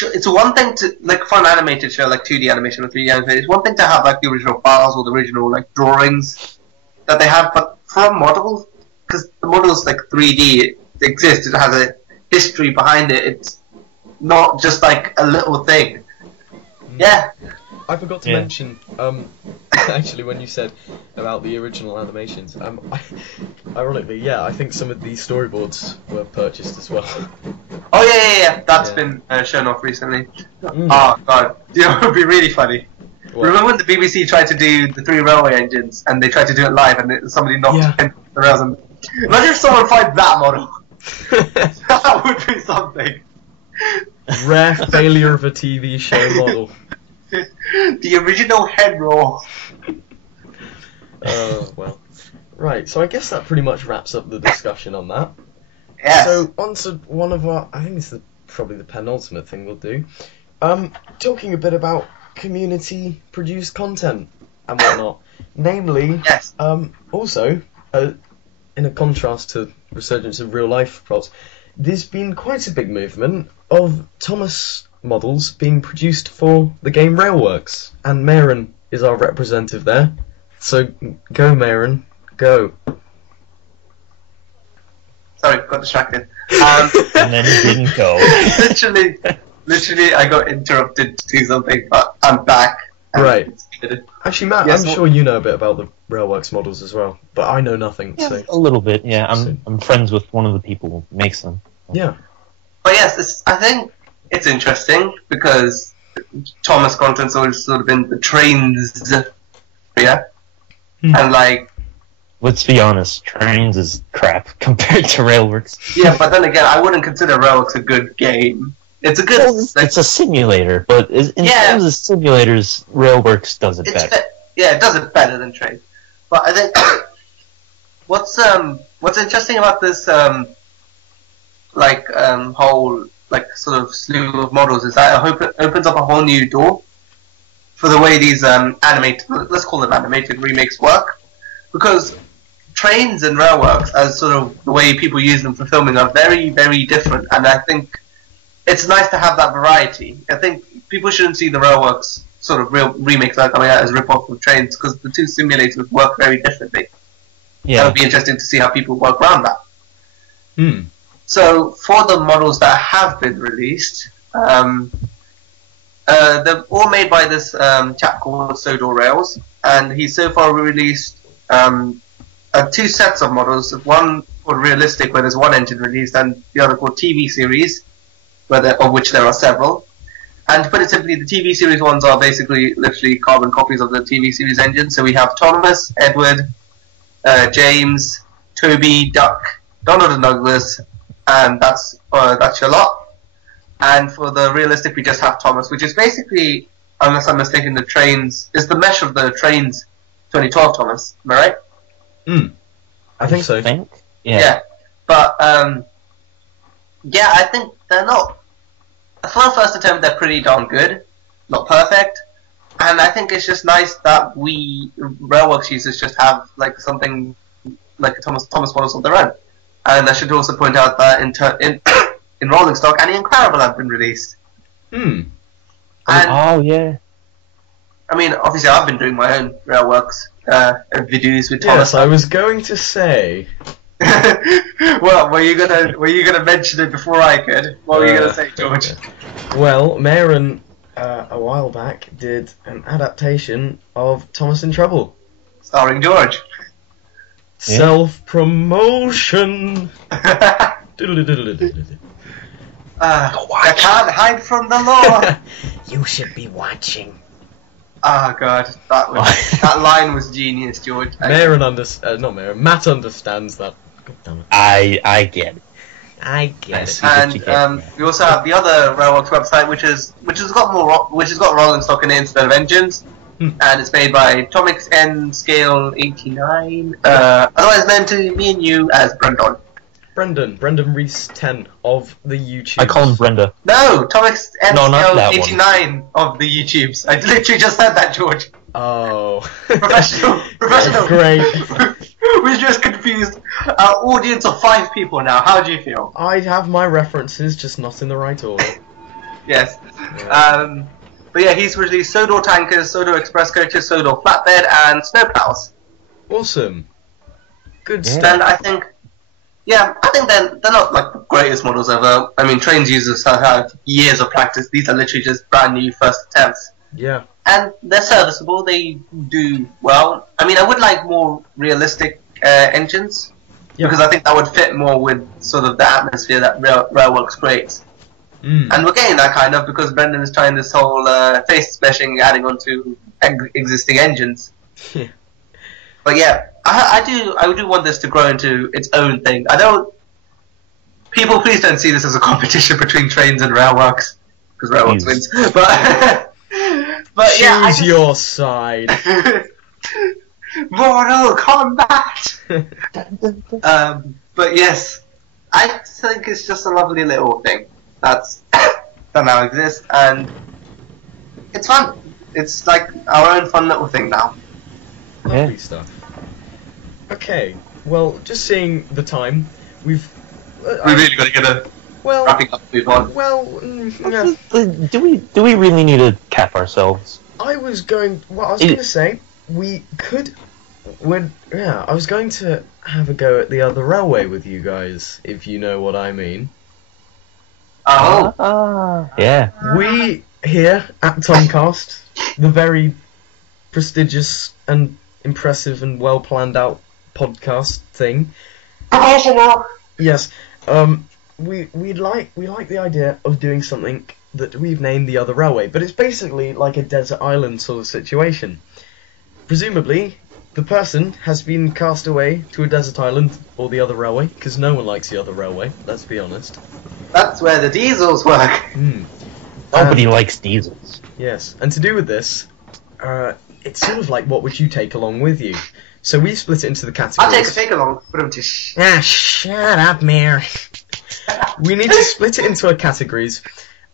It's one thing to like for an animated show like 2D animation or 3D animation. It's one thing to have like the original files or the original like drawings that they have, but for models, because the model's like 3D, it exists. It has a history behind it. It's not just like a little thing. Yeah. I forgot to mention, actually, when you said about the original animations, ironically, I think some of the storyboards were purchased as well. Oh yeah. That's been shown off recently. Oh god, it would be really funny. What? Remember when the BBC tried to do the 3 railway engines and they tried to do it live and somebody knocked the rails and... Imagine if someone finds that model. That would be something. Rare failure of a TV show model. The original head roll. Oh, well. Right, so I guess that pretty much wraps up the discussion on that. Yes. So, on to one of our... I think it's probably the penultimate thing we'll do. Talking a bit about community-produced content and whatnot. Namely, also, in a contrast to resurgence of real-life props, there's been quite a big movement of Thomas models being produced for the game Railworks, and Mayoorhan is our representative there. So go, Mayoorhan, go. Sorry, got distracted. And then he didn't go. literally, I got interrupted to do something, but I'm back. Right. Actually, Matt, Yes, I'm sure you know a bit about the Railworks models as well, but I know nothing. Yeah, So a little bit. Yeah, I'm friends with one of the people who makes them. yeah. But yes, I think it's interesting because Thomas content's always sort of been the trains area, and like. Let's be honest, Trains is crap compared to Railworks. Yeah, but then again, I wouldn't consider Railworks a good game. It's a good. It's a simulator, but in terms of simulators, Railworks does it better. Yeah, it does it better than Train. But I think what's interesting about this whole sort of slew of models is that I hope it opens up a whole new door for the way these let's call them animated remakes work, because Trains and Railworks, as sort of the way people use them for filming, are very, very different, and I think it's nice to have that variety. I think people shouldn't see the Railworks sort of real remakes that are coming out as rip-off of Trains, because the two simulators work very differently. Yeah. That would be interesting to see how people work around that. Hmm. So, for the models that have been released, they're all made by this chap called SodorsNWRsteam, and he's so far released two sets of models, one called Realistic, where there's one engine released, and the other called TV Series, of which there are several. And to put it simply, the TV Series ones are basically literally carbon copies of the TV Series engine. So we have Thomas, Edward, James, Toby, Duck, Donald and Douglas, and that's your lot. And for the Realistic, we just have Thomas, which is basically, unless I'm mistaken, the Trains, is the mesh of the Trains 2012 Thomas. Am I right? I think so. Yeah. But I think they're not. For the first attempt, they're pretty darn good, not perfect, and I think it's just nice that we Railworks users just have something like a Thomas models of their own. And I should also point out that in Rolling Stock and Incredible have been released. Hmm. And yeah. I mean, obviously, I've been doing my own Railworks videos with Thomas. Yes, I was going to say. Well, were you gonna mention it before I could? What were you gonna say, George? Well, Mayoorhan a while back did an adaptation of Thomas in Trouble. Starring George. Yeah. Self-promotion. I can't hide from the law. You should be watching. Oh god, that line was genius, George. Matt understands that. God damn it. I get it. I get it. And we also have the other Railworks website, which has got rolling stock in it instead of engines, and it's made by Atomics N Scale 89, otherwise known to me and you as Brendan. Brendan Reese 10 of the YouTube. I call him Brenda. No, Atomics N Scale not 89 of the YouTubes. I literally just said that, George. Oh. Professional. Great. We just confused our audience of 5 people now. How do you feel? I have my references, just not in the right order. Yes. Yeah. But yeah, he's released Sodor tankers, Sodor express coaches, Sodor flatbed, and snowplows. Awesome. Good Yeah. stuff. And I think they're not like the greatest models ever. I mean, Trains users have had years of practice. These are literally just brand new first attempts. Yeah. And they're serviceable. They do well. I mean, I would like more realistic engines, because I think that would fit more with sort of the atmosphere that Railworks creates. And we're getting that kind of because Brendan is trying this whole face smashing, adding onto existing engines. Yeah. But yeah, I do want this to grow into its own thing. People, please don't see this as a competition between Trains and Railworks, because Railworks wins. But yeah, Choose your side. Mortal Kombat. But yes, I think it's just a lovely little thing that now exists, and it's fun. It's like our own fun little thing now. Lovely stuff. Okay, well, just seeing the time, we've We really got to get a Well, wrapping up, move on. well, yeah. Do we really need to cap ourselves? I was going to say, we could, I was going to have a go at the other railway with you guys, if you know what I mean. Oh. Yeah. We here at Thom-Cast, the very prestigious and impressive and well planned out podcast thing. Professional. Yes. We like the idea of doing something that we've named the other railway, but it's basically like a desert island sort of situation. Presumably, the person has been cast away to a desert island or the other railway, because no one likes the other railway. Let's be honest. That's where the diesels work. Nobody likes diesels. Yes, and to do with this, it's sort of like what would you take along with you? So we split it into the categories. I'll take along. Shut up, Mayor. We need to split it into our categories.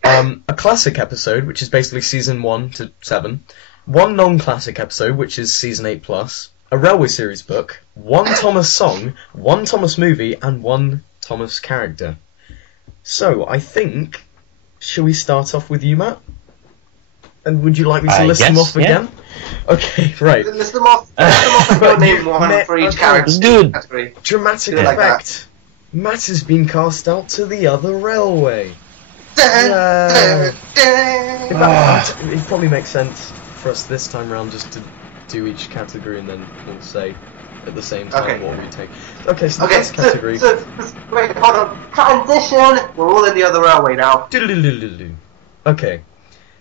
A classic episode, which is basically season 1 to 7. One non-classic episode, which is season 8+. A railway series book. One Thomas song. One Thomas movie. And one Thomas character. So, I think... Shall we start off with you, Matt? And would you like me to list them off again? Okay, right. List them off. And go name one for each character. Dude. Category. Dramatic Like effect. Matt has been cast out to the other railway. It probably makes sense for us this time round just to do each category and then we'll say at the same time what we take. Okay, so the first category. Wait, hold on. Transition. We're all in the other railway now. Okay.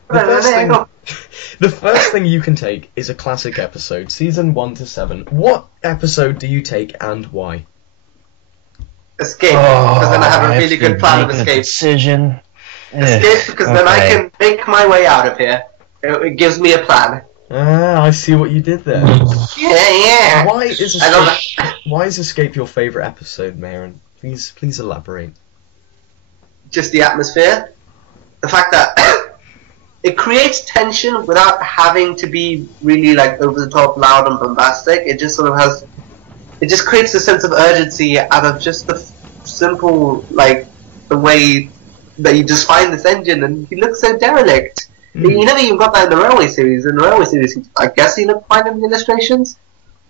The first thing you can take is a classic episode, season 1 to 7. What episode do you take and why? Escape, because then I have a really good plan of escape. Decision. Escape, because then I can make my way out of here. It gives me a plan. Ah, I see what you did there. Yeah. Why is Escape your favourite episode, Mayoorhan? Please elaborate. Just the atmosphere. The fact that it creates tension without having to be really like over the top, loud and bombastic. It just sort of has... It just creates a sense of urgency out of just the simple, like, the way that you just find this engine and he looks so derelict. You never even got that in the Railway series. In the Railway series, I guess he looked fine in the illustrations.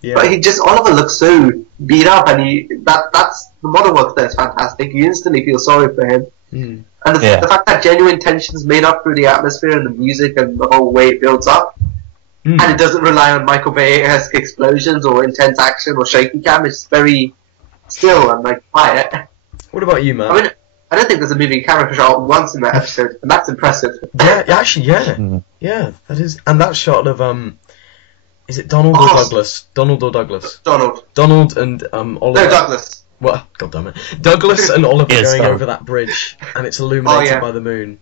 Yeah. But Oliver looks so beat up and that's the model work there is fantastic. You instantly feel sorry for him. And the fact that genuine tension is made up through the atmosphere and the music and the whole way it builds up. And it doesn't rely on Michael Bay-esque explosions or intense action or shaky cam. It's very still and like quiet. What about you, Matt? I mean, I don't think there's a moving camera shot once in that episode, and that's impressive. Yeah, actually, yeah, that is. And that shot of is it Donald or Douglas? Donald or Douglas? Donald and Oliver. No, Douglas. Well, God damn it, Douglas and Oliver going over that bridge, and it's illuminated by the moon.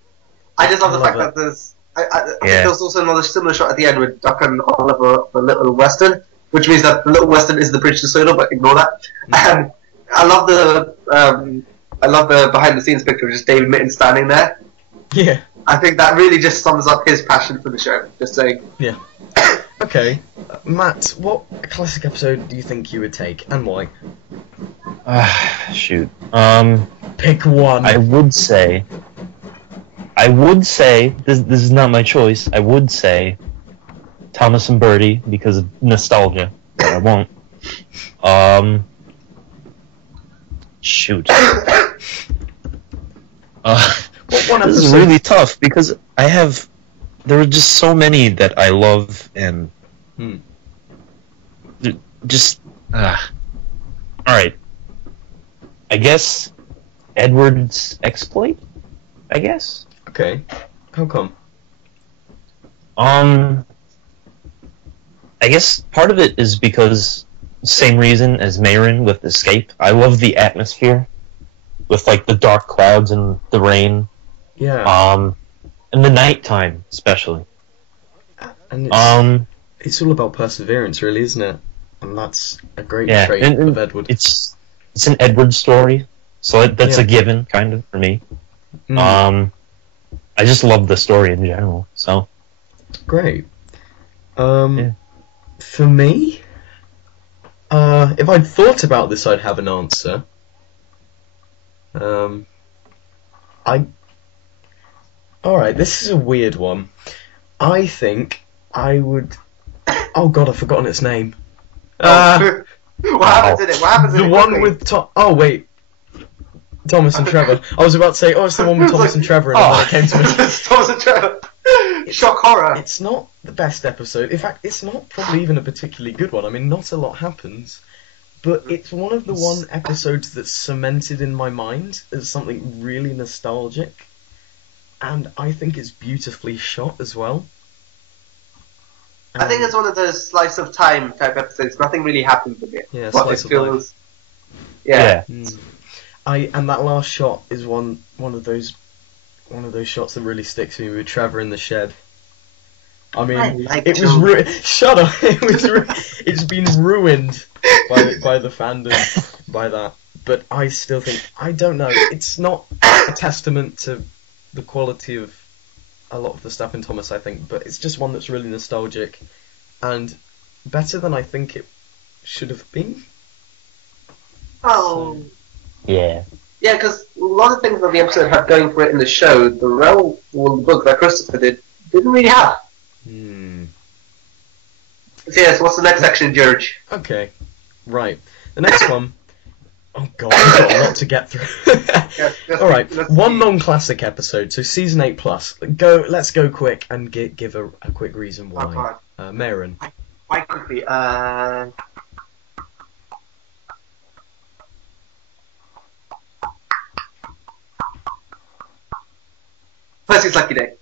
I just love the fact that there's. I think there's also another similar shot at the end with Duck and Oliver, the Little Western, which means that the Little Western is the bridge to Sodo, but ignore that. And I love the behind the scenes picture of just David Mitten standing there. Yeah. I think that really just sums up his passion for the show. Just saying. Yeah. Okay, Matt, what classic episode do you think you would take, and why? Shoot. Pick one. I would say this is not my choice. I would say Thomas and Bertie because of nostalgia, but I won't. Shoot. This is really tough because there are just so many that I love and just alright. I guess Edward's exploit? I guess. Okay. How come? I guess part of it is because same reason as Mayoorhan with Escape. I love the atmosphere with like the dark clouds and the rain. Yeah. And the nighttime especially. And it's all about perseverance, really, isn't it? And that's a great trait of Edward. It's an Edward story, so that's a given, kind of, for me. I just love the story in general, so. Great. For me, if I'd thought about this, I'd have an answer. Alright, this is a weird one. I think I would... Oh god, I've forgotten its name. What happens in it? What happens in The it? one quickly? with Oh, wait. Thomas and Trevor. I was about to say, it's the one with Thomas and Trevor, and then it came to me. It's Thomas and Trevor. Shock horror. It's not the best episode. In fact, it's not probably even a particularly good one. I mean, not a lot happens. But it's one of the one episodes that's cemented in my mind as something really nostalgic. And I think it's beautifully shot as well. I think it's one of those slice of time type episodes. Nothing really happens in it. Yeah, But slice it of life. feels... Yeah. And that last shot is one of those shots that really sticks to me with Trevor in the shed. I mean, I like it was children. shut up. It's been ruined by the fandom by that. But I still think, I don't know. It's not a testament to the quality of a lot of the stuff in Thomas, I think, but it's just one that's really nostalgic and better than I think it should have been. Oh. Yeah. Yeah, because a lot of things that the episode had going for it in the show, the book that Christopher didn't really have. So yes, what's the next section, George? Okay, right. The next one. Oh god, we've got a lot to get through. Alright, one non-classic episode, so season 8 plus. Let's go quick and give a quick reason why. Mayoorhan. Quite quickly, Percy's lucky day.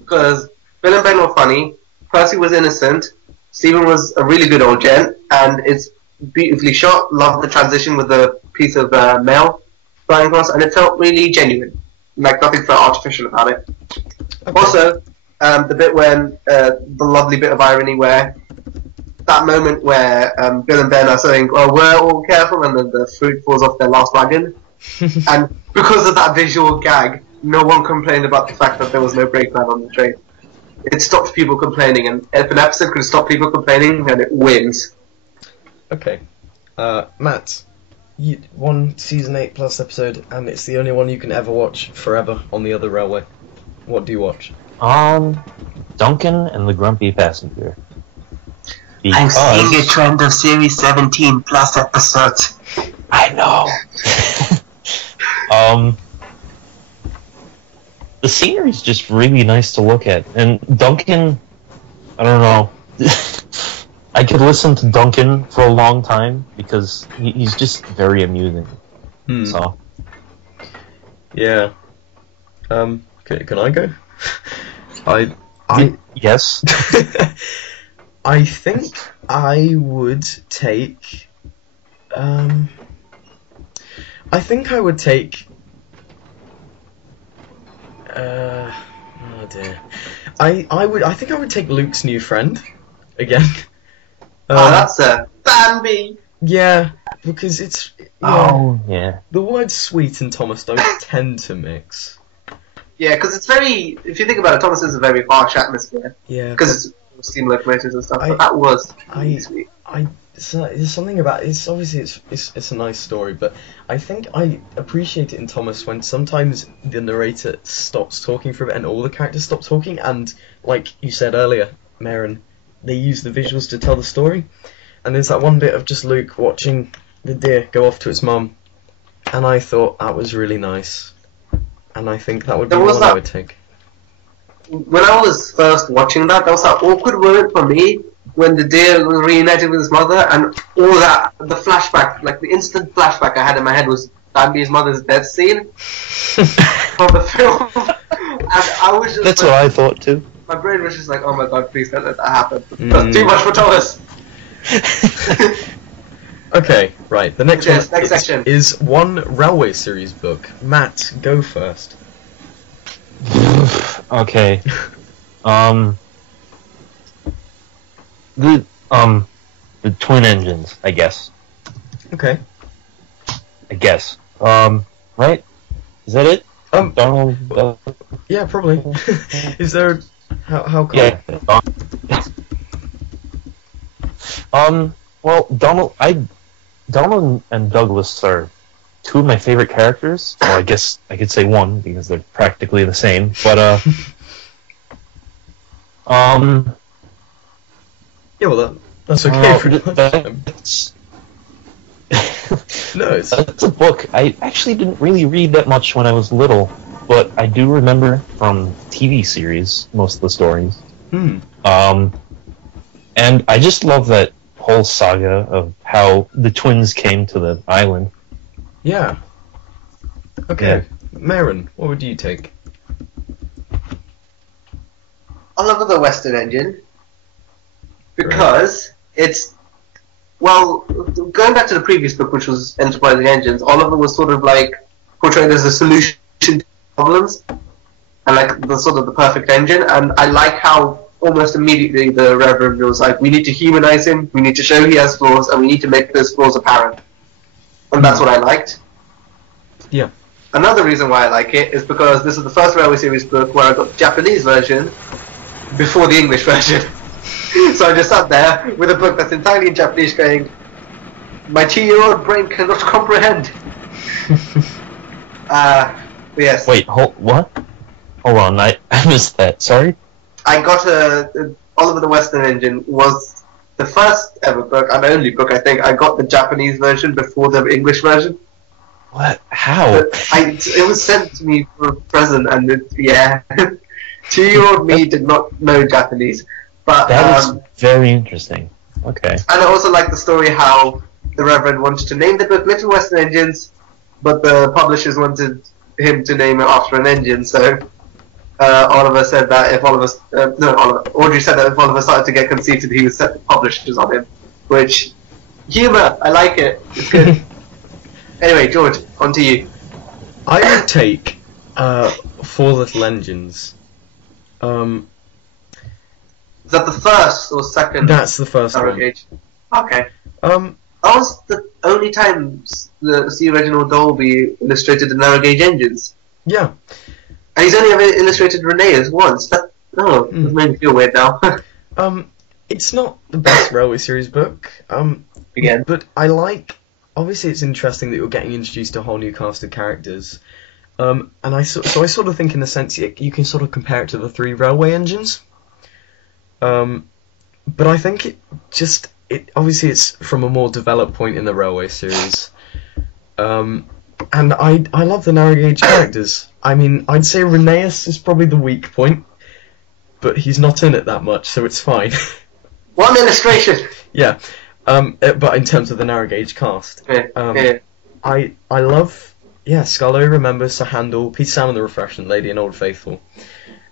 Because Bill and Ben were funny, Percy was innocent, Stephen was a really good old gent, and it's beautifully shot. Love the transition with the piece of mail flying across, and it felt really genuine. Like nothing felt artificial about it. Okay. Also, the bit when the lovely bit of irony where that moment where Bill and Ben are saying, "Oh, we're all careful," and then the fruit falls off their last wagon, and because of that visual gag, no one complained about the fact that there was no brakeman on the train. It stopped people complaining, and if an episode could stop people complaining, then it wins. Okay. Matt, one season 8 plus episode, and it's the only one you can ever watch forever on the other railway. What do you watch? Duncan and the Grumpy Passenger. I'm seeing a trend of series 17 plus episodes. I know. The scenery's just really nice to look at, and Duncan, I don't know. I could listen to Duncan for a long time because he's just very amusing. So. Yeah. Can I go? Yes. I think I would take. I think I would take. Oh dear. I think I would take Luke's new friend again. That's a Bambi. Yeah, because it's. Oh yeah. The words sweet and Thomas don't tend to mix. Yeah, because it's very. If you think about it, Thomas is a very harsh atmosphere. Yeah. Because it's steam locomotives and stuff. But that was really sweet. There's something about it's obviously it's a nice story, but I think I appreciate it in Thomas when sometimes the narrator stops talking for a bit and all the characters stop talking, and like you said earlier, Mayoorhan, they use the visuals to tell the story. And there's that one bit of just Luke watching the deer go off to its mum, and I thought that was really nice, and I think that would be one I would take. When I was first watching that, there was that awkward moment for me when the deer was reunited with his mother, and all that, the flashback, like the instant flashback I had in my head was Bambi's mother's death scene from the film. And I was just That's like, what I thought too. my brain was just like, oh my god, please don't let that happen. That's too much for Thomas. Okay, right. The next Yes, one next section. is one railway series book. Matt, go first. Okay. The twin engines, I guess. Okay. Right? Is that it? Donald. Yeah, probably. Is there? How come? Yeah. Well, Donald and Douglas are two of my favorite characters. Well, I guess I could say one because they're practically the same. But Yeah, well, that's okay. Pretty much. that's No, it's that's a book. I actually didn't really read that much when I was little, but I do remember from TV series most of the stories. And I just love that whole saga of how the twins came to the island. yeah. Okay, Mayoorhan, what would you take? Oliver the Western Engine, because it's, well, going back to the previous book, which was Enterprising Engines, Oliver was sort of like portrayed as a solution to problems, and like the sort of the perfect engine, and I like how almost immediately the Reverend was like, we need to humanize him, we need to show he has flaws, and we need to make those flaws apparent. And that's what I liked. Yeah. Another reason why I like it is because this is the first Railway Series book where I got the Japanese version before the English version. So I just sat there with a book that's entirely in Japanese going, my 2-year-old brain cannot comprehend. Yes. Wait, what? Hold on, I missed that. Sorry? I got Oliver the Western Engine was the first ever book, and only book I think. I got the Japanese version before the English version. What? How? It was sent to me for a present, and 2-year-old me did not know Japanese. But That is very interesting. Okay. and I also like the story how the Reverend wanted to name the book Little Western Engines, but the publishers wanted him to name it after an engine, so Oliver said that if Audrey said that if Oliver started to get conceited, he would set the publishers on him. Which, humour, I like it. It's good. Anyway, George, on to you. I would take 4 Little Engines. Is that the first or second? That's the first narrow one. gauge? Okay. Um, That was the only time the Reginald Dolby illustrated the narrow gauge engines. yeah. And he's only ever illustrated Reneas once. That made me feel weird now. It's not the best Railway Series book. Again. But I like. Obviously, it's interesting that you're getting introduced to a whole new cast of characters. And I sort of think, in a sense, you can sort of compare it to the 3 Railway Engines. But I think obviously it's from a more developed point in the Railway Series. And I love the narrow gauge characters. I mean, I'd say Reneas is probably the weak point, but he's not in it that much, so it's fine. One illustration! Yeah. But in terms of the narrow gauge cast, I love Scully, Remember, Sir Handel, Peter Salmon, the Refreshment Lady, and Old Faithful.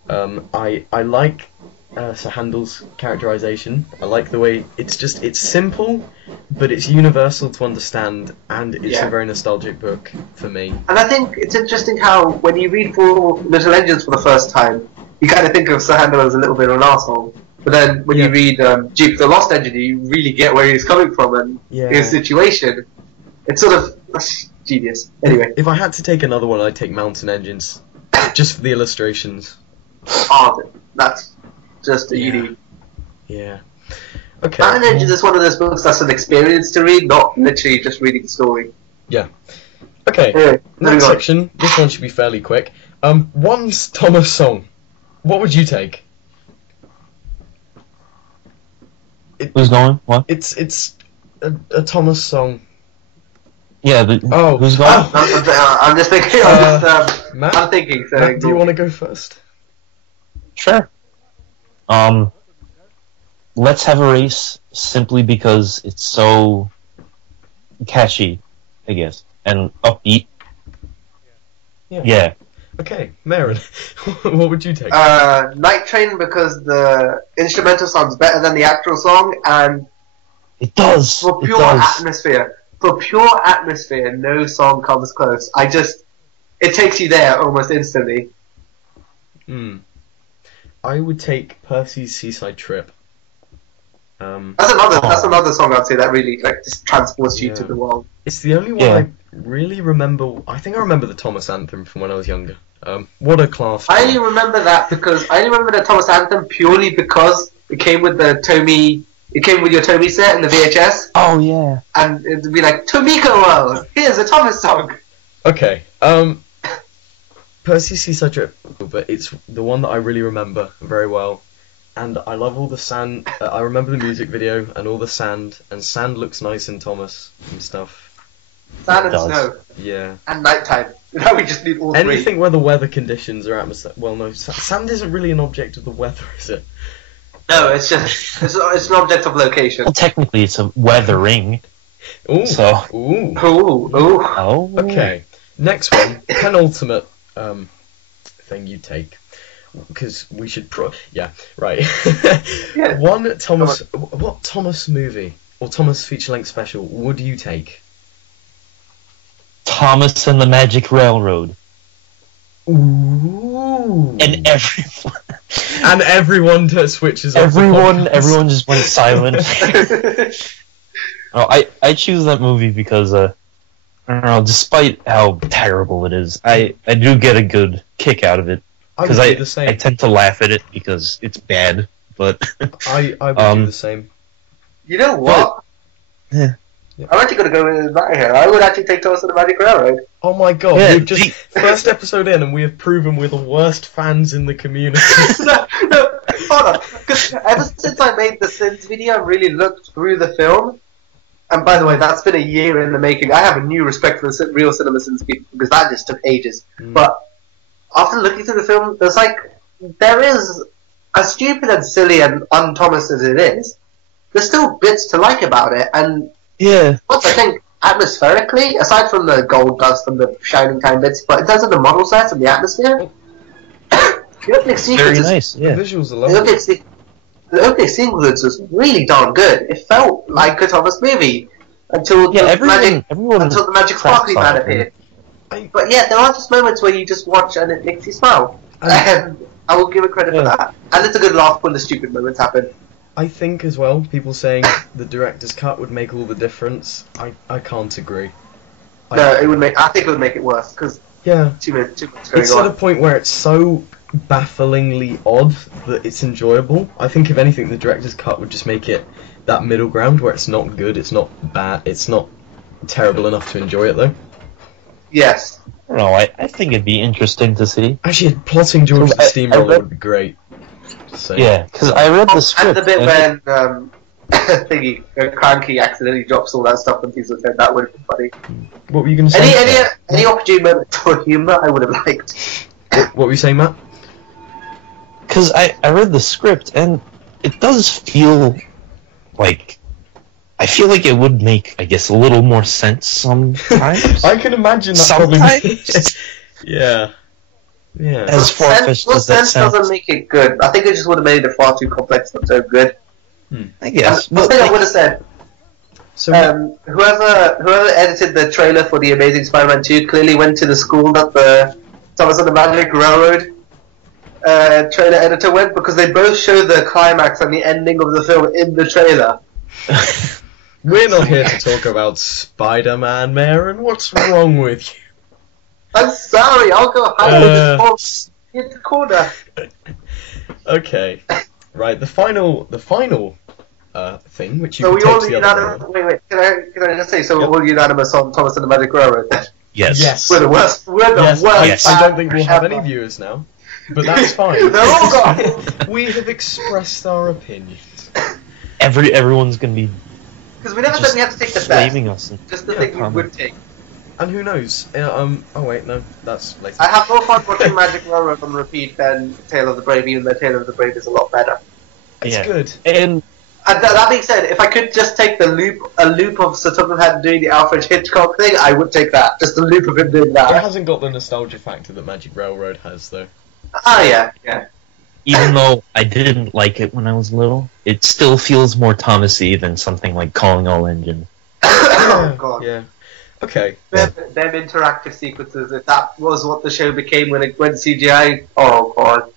I like Sir Handel's characterization. I like the way it's simple, but it's universal to understand, and it's a very nostalgic book for me. And I think it's interesting how when you read 4 Little Engines for the first time, you kind of think of Sir Handel as a little bit of an asshole. But then when you read g.w.the Lost Engine, you really get where he's coming from and his situation. It's sort of genius. Anyway. If I had to take another one, I'd take Mountain Engines, just for the illustrations. That's just a unique. Yeah. Okay. Mountain Engines is one of those books that's an experience to read, not literally just reading the story. Yeah. Okay. Next section. This one should be fairly quick. One Thomas song. What would you take? Who's going? What? It's a Thomas song. Yeah, who's going? I'm just thinking. Matt, I'm thinking. So Matt, do you want to go first? Sure. Let's Have a Race, simply because it's so catchy, I guess, and upbeat. Yeah. Okay, Mayoorhan, what would you take? Night Train, because the instrumental sounds better than the actual song, and it does. For pure atmosphere, no song comes close. It takes you there almost instantly. I would take Percy's Seaside Trip. That's another song I'd say that really just transports you to the world. It's the only one I really remember. I think I remember the Thomas Anthem from when I was younger. What a class! I only remember that because I only remember the Thomas Anthem purely because it came with the Tomy. It came with your Tomy set and the VHS. Oh yeah. And it'd be like Tomiko World. Here's a Thomas song. Okay. Percy Seaside Trip, but it's the one that I really remember very well. And I love all the sand. I remember the music video and all the sand. And sand looks nice in Thomas and stuff. Sand and does. snow. Yeah. And nighttime. Now we just need all three. Anything where the weather conditions are atmosphere. Well, no, sand isn't really an object of the weather, is it? No, it's just it's an object of location. Well, technically, it's a weathering. Ooh. So. Ooh. Ooh, ooh. Oh. Okay. Next one. Penultimate thing you take. Because we should yeah, right. Yeah. One Thomas. What Thomas movie or Thomas feature-length special would you take? Thomas and the Magic Railroad. Ooh. And everyone. And everyone switches off. Everyone just went silent. Oh, I choose that movie because I don't know. Despite how terrible it is, I do get a good kick out of it. Because I would do the same. I tend to laugh at it because it's bad, but I would do the same. You know what? Yeah. I'm actually going to go with that here. I would actually take Thomas and the Magic Railroad. Oh my god, Yeah, we've just first episode in and we have proven we're the worst fans in the community. no, hold on. Because ever since I made the Sins video, I really looked through the film. And by the way, that's been a year in the making. I have a new respect for the real Cinema Sins people because that just took ages. But after looking through the film, there is, as stupid and silly and un-Thomas as it is, there's still bits to like about it. And yeah. what I think, atmospherically, aside from the gold dust and the shining time bits, but in terms of the model sets and the atmosphere, the opening sequence Very nice. Yeah. The visuals are the lovely. opening sequence was really darn good. It felt like a Thomas movie until everyone until the Magic Sparkly Man appeared. But yeah, there are just moments where you just watch and it makes you smile. And I will give it credit for that. And it's a good laugh when the stupid moments happen. I think as well, people saying the director's cut would make all the difference. I can't agree. No, it would make. I think it would make it worse because Yeah. too much going It's at on. a point where it's so bafflingly odd that it's enjoyable. I think if anything, the director's cut would just make it that middle ground where it's not good, it's not bad, it's not terrible enough to enjoy it though. Yes. I don't know. I think it'd be interesting to see. Actually, plotting George the I Steamroller read- would be great. Just saying. Yeah, because I read the script. And the bit and when Cranky accidentally drops all that stuff on Diesel's head, that would have been funny. What were you going to say? Any opportune moment for humour, I would have liked. What were you saying, Matt? Because I read the script, and it does feel like... I feel like it would make, I guess, a little more sense sometimes. I can imagine that Sometimes. probably. Yeah. Yeah. As far-fetched as that sense doesn't sounds. make it good. I think it just would have made it far too complex not so good. I guess. I think I would have said, So whoever edited the trailer for The Amazing Spider-Man 2 clearly went to the school that the Thomas and the Magic Railroad trailer editor went, because they both show the climax and the ending of the film in the trailer. we're not here to talk about Spider-Man, Mayoorhan. What's wrong with you? I'm sorry, I'll go hide in the corner. Okay. Right, the final thing, which you So can we take all to the other unanimous. round. Wait, can I just say? So Yep. we're all unanimous on Thomas and the Magic Railroad. Then? Yes. Yes. We're the worst. We're the Yes, worst. Yes. I don't think we'll have ever. any viewers now, but that's fine. They're all gone. We have expressed our opinions. Everyone's gonna be Because we never said just we had to take the best. slaving us. And, Just the Yeah, thing we comment. would take. And who knows? Oh wait, no, that's later. I have more fun watching Magic Railroad on repeat than Tale of the Brave, even though Tale of the Brave is a lot better. It's yeah. good. And And that being said, if I could just take a loop of Sir Tottenham doing the Alfred Hitchcock thing, I would take that. Just a loop of him doing It that. hasn't got the nostalgia factor that Magic Railroad has, though. Ah, yeah. even though I didn't like it when I was little, it still feels more Thomasy than something like Calling All Engine. Oh god. Yeah. Okay. Them interactive sequences, if that was what the show became when it went CGI, oh god.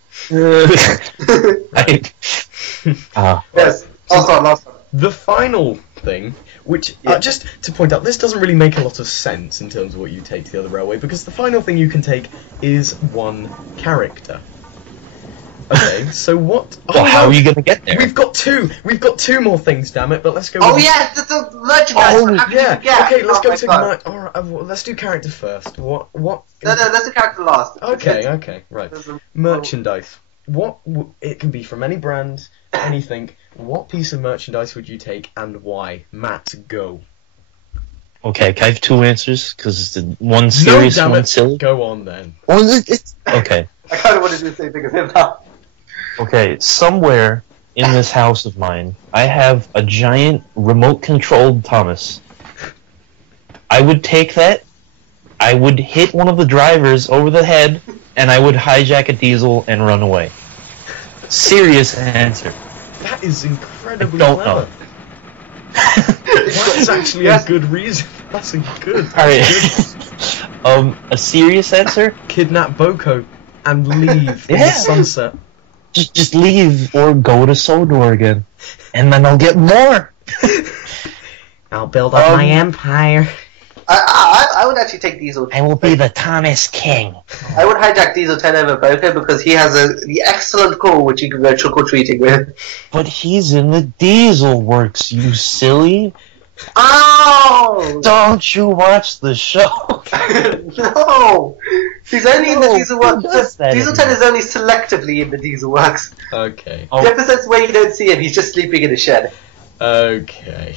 Yes. Last one. The final thing, which, just to point out, this doesn't really make a lot of sense in terms of what you take to the other railway, because the final thing you can take is one character. Okay, so what? Well, how are you gonna get there? We've got two more things, damn it. But let's go. Oh with... yeah, the merchandise. Oh, How could you yeah. forget? Okay, let's Oh go my to God. all right, well, let's do character first. What? No, that's the character last. Okay, right. Merchandise. It can be from any brand, anything. What piece of merchandise would you take and why? Matt, go. Okay, can I have two answers? Because one serious, damn one it. silly. Go on then. Well, it's Okay. I kind of want to do the same thing as him now. Okay, somewhere in this house of mine, I have a giant remote-controlled Thomas. I would take that, I would hit one of the drivers over the head, and I would hijack a diesel and run away. Serious answer. That is incredibly I don't clever. know. That's actually a good reason. That's a good. Alright. A serious answer? Kidnap Boko and leave in Yeah. the sunset. Just leave or go to Sodor again. And then I'll get more. I'll build up my empire. I would actually take Diesel. I will be the Thomas King. I would hijack Diesel 10 over Boko because he has the excellent call which you can go trick-or-treating with. But he's in the diesel works, you silly. Oh! Don't you watch the show? No! He's only in the No, Diesel who Works. does that Diesel 10 is only selectively in the Diesel Works. Okay. Oh. The episodes where you don't see him, he's just sleeping in a shed. Okay.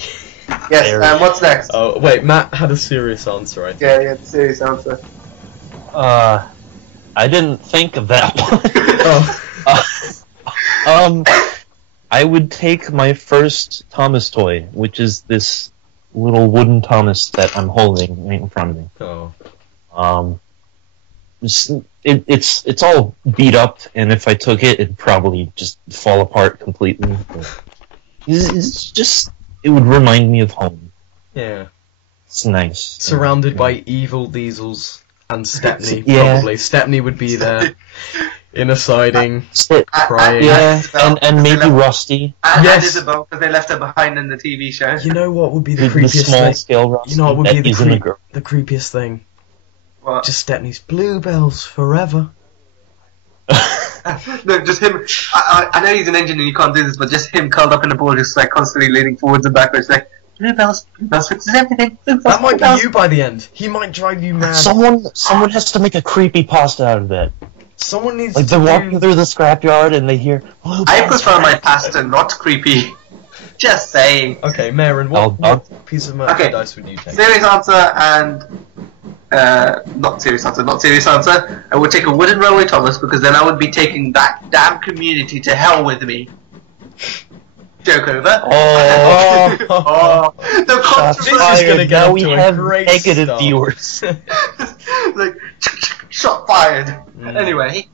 Yes, Very- what's next? Oh wait, Matt had a serious answer. I think. Yeah, the serious answer. I didn't think of that Oh. one. I would take my first Thomas toy, which is this little wooden Thomas that I'm holding right in front of me. Oh. It's all beat up, and if I took it, it'd probably just fall apart completely. It's just, it would remind me of home. Yeah. It's nice. Surrounded by evil diesels and Stepney. Yeah. Probably Stepney would be there in a siding, Sit. crying. Yeah, Isabel, and maybe Isabel. Rusty. And Yes. Isabel, because they left her behind in the TV show. You know what would be the The creepiest small thing? scale Rusty You know what would be that isn't a girl. the creepiest thing? What? Just Stepney's bluebells forever. No, just him. I know he's an engine and you can't do this, but just him curled up in a ball, just like constantly leaning forwards and backwards, like bluebells fixes everything. That might be you by the end. He might drive you mad. Someone has to make a creepy pasta out of that. Someone needs Like to they're walking do... through the scrapyard and they hear. "Oh, I that's prefer my right." pasta not creepy. Just saying. Okay, Mayoorhan, I'll- what piece of merchandise would you take? Serious answer and not serious answer. I would take a wooden railway Thomas because then I would be taking that damn community to hell with me. Joke over. Oh, Oh, the This controversy. is gonna get now off we to a have great negative start. viewers. Like shot fired. Mm. Anyway,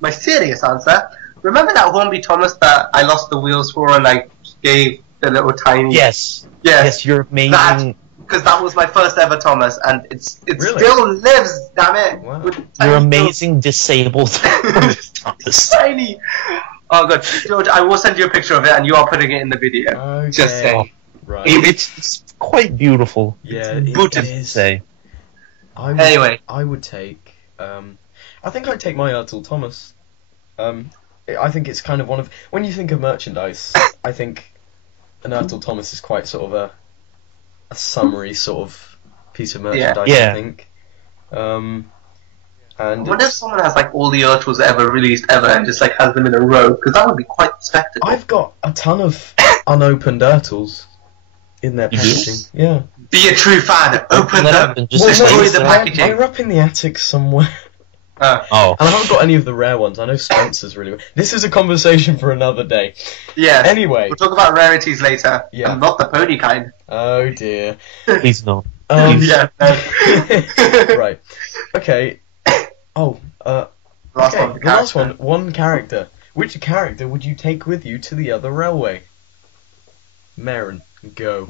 my serious answer. Remember that Hornby Thomas that I lost the wheels for and I gave the little tiny. Yes, Yes. you're amazing. That, because that was my first ever Thomas, and it Really? still lives. Damn it! Wow. With You're tiny amazing disabled wheels. Thomas. Tiny. Oh god, George, I will send you a picture of it, and you are putting it in the video. Okay. Just saying. Right. It's quite beautiful. Yeah, It's it booted to is. say. Anyway. I would take. I think I'd take my Ertl Thomas. I think it's kind of one of when you think of merchandise. I think an Ertl Thomas is quite sort of a summary sort of piece of merchandise. Yeah. I think. And What if someone has like all the Urtles ever released ever and just like has them in a row? Because that would be quite a spectacle. I've got a ton of unopened Ertls in their You do? packaging. Yeah. Be a true fan. Open that them. up and just Destroy place the them. packaging. They're up in the attic somewhere. Oh, And I haven't got any of the rare ones. I know Spencer's really. This is a conversation for another day. Yeah. Anyway. We'll talk about rarities later. Yeah. And not the pony kind. Oh dear. please no. Yeah. No. Right. Okay. Oh. Last Okay. one. The last one. One character. Which character would you take with you to the other railway? Mayoorhan, go.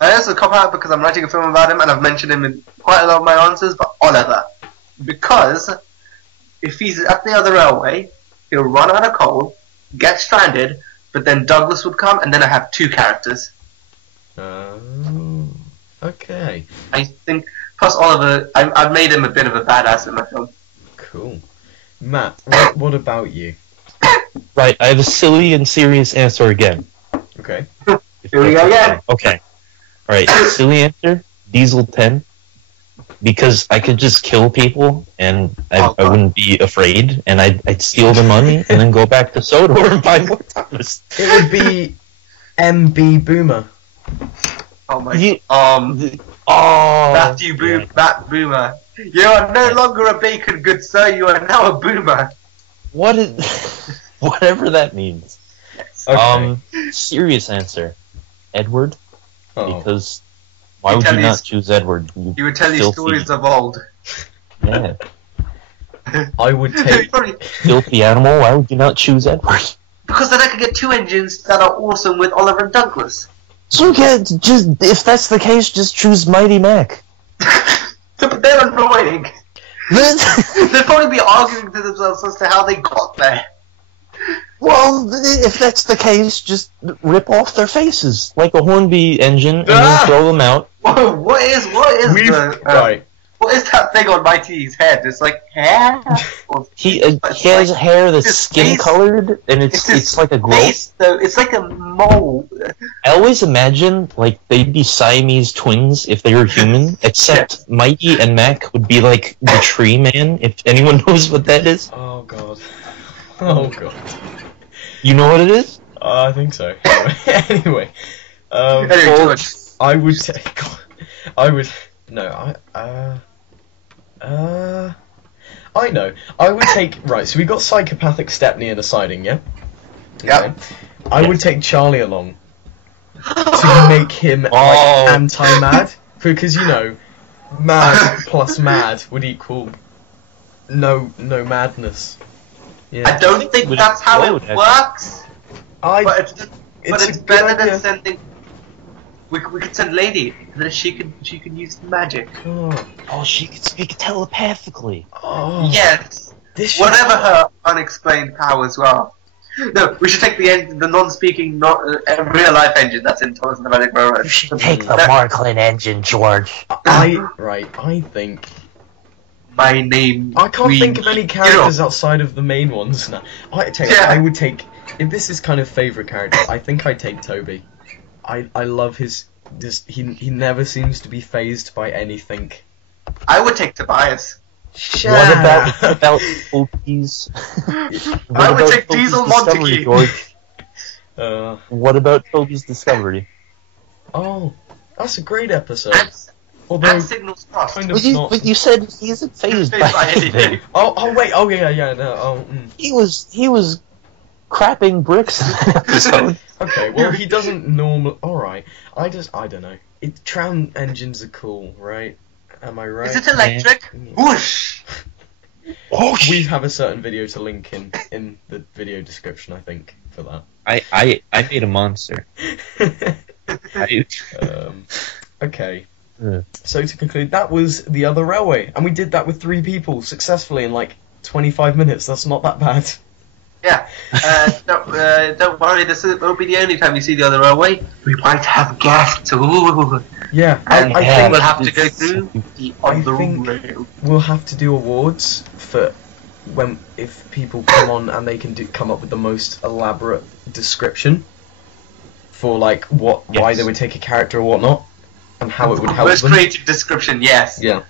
This is a cop out because I'm writing a film about him and I've mentioned him in quite a lot of my answers, but Oliver. Because if he's at the other railway, he'll run out of coal, get stranded, but then Douglas would come and then I have two characters. Oh. Okay. I think, plus Oliver, I've made him a bit of a badass in my film. Cool. Matt, what about you? Right, I have a silly and serious answer again. Okay. Here we go again. Okay. Alright, silly answer, Diesel 10. Because I could just kill people, and I wouldn't be afraid, and I'd steal their money, and then go back to Sodor and buy more Thomas. It would be MB Boomer. Oh my. Oh, Matt Boomer. You are no longer a bacon, good sir. You are now a boomer. what is... whatever that means. Okay. Serious answer, Edward, Oh. because why would you not choose Edward? He would tell you filthy- stories of old. Yeah. I would take. Filthy animal, why would you not choose Edward? Because then I could get two engines that are awesome with Oliver and Douglas. So if that's the case, just choose Mighty Mac. But they're annoying. They'd probably be arguing to themselves as to how they got there. Well, if that's the case, just rip off their faces like a Hornby engine and then throw them out. Whoa, what is Right. what is that thing on Mighty's head? It's like hair. He has hair that's his skin face- colored, and his it's like a growth. face, though. It's like a mole. I always imagine like they'd be Siamese twins if they were human, except Mighty and Mac would be like the Tree Man. If anyone knows what that is, Oh god. Oh god. you know what it is. I think so. Anyway. Anyway, George. I would take. I would. No, I know. I would take. Right, so we got psychopathic Stepney in a siding, yeah? Yep. I would take Charlie along to make him like anti-mad. Because, you know, mad plus mad would equal no madness. Yeah. I don't think would that's how explode, it works. But it's a good better than idea. sending. We could send Lady, and then she can use magic. Oh, she could speak telepathically. Oh. Yes. This Whatever her unexplained powers were. No, we should take the non-speaking, real life engine that's in Thomas and the Magic Railroad. You should take the Marklin engine, George. I think My name. I can't Queen think of any Hero. characters outside of the main ones now. I would take if this is kind of favourite character, I think I'd take Toby. I love his he never seems to be phased by anything. I would take Tobias. What about Toby's? I would take Diesel Montague. George? Uh, What about Toby's discovery? oh, that's a great episode. Although And Signals Crossed. kind of not. But you said he isn't phased by By anything. anything. Oh wait, oh yeah, no, oh. He was crapping bricks in that episode. Okay, well he doesn't normal. All right, I don't know. Tram engines are cool, right? Am I right? Is it electric? Whoosh! We have a certain video to link in the video description, I think, for that. I made a monster. Okay. Yeah. So to conclude, that was The Other Railway, and we did that with 3 people successfully in like 25 minutes. That's not that bad. Yeah. Don't worry, this won't be the only time you see The Other Railway. We might have guests. Ooh. Yeah, And I think we'll have to go through the I Other think- Rail. we'll have to do awards for if people come on and they can come up with the most elaborate description for like why they would take a character or whatnot, and how it would help Most them. creative description, yes. Yeah.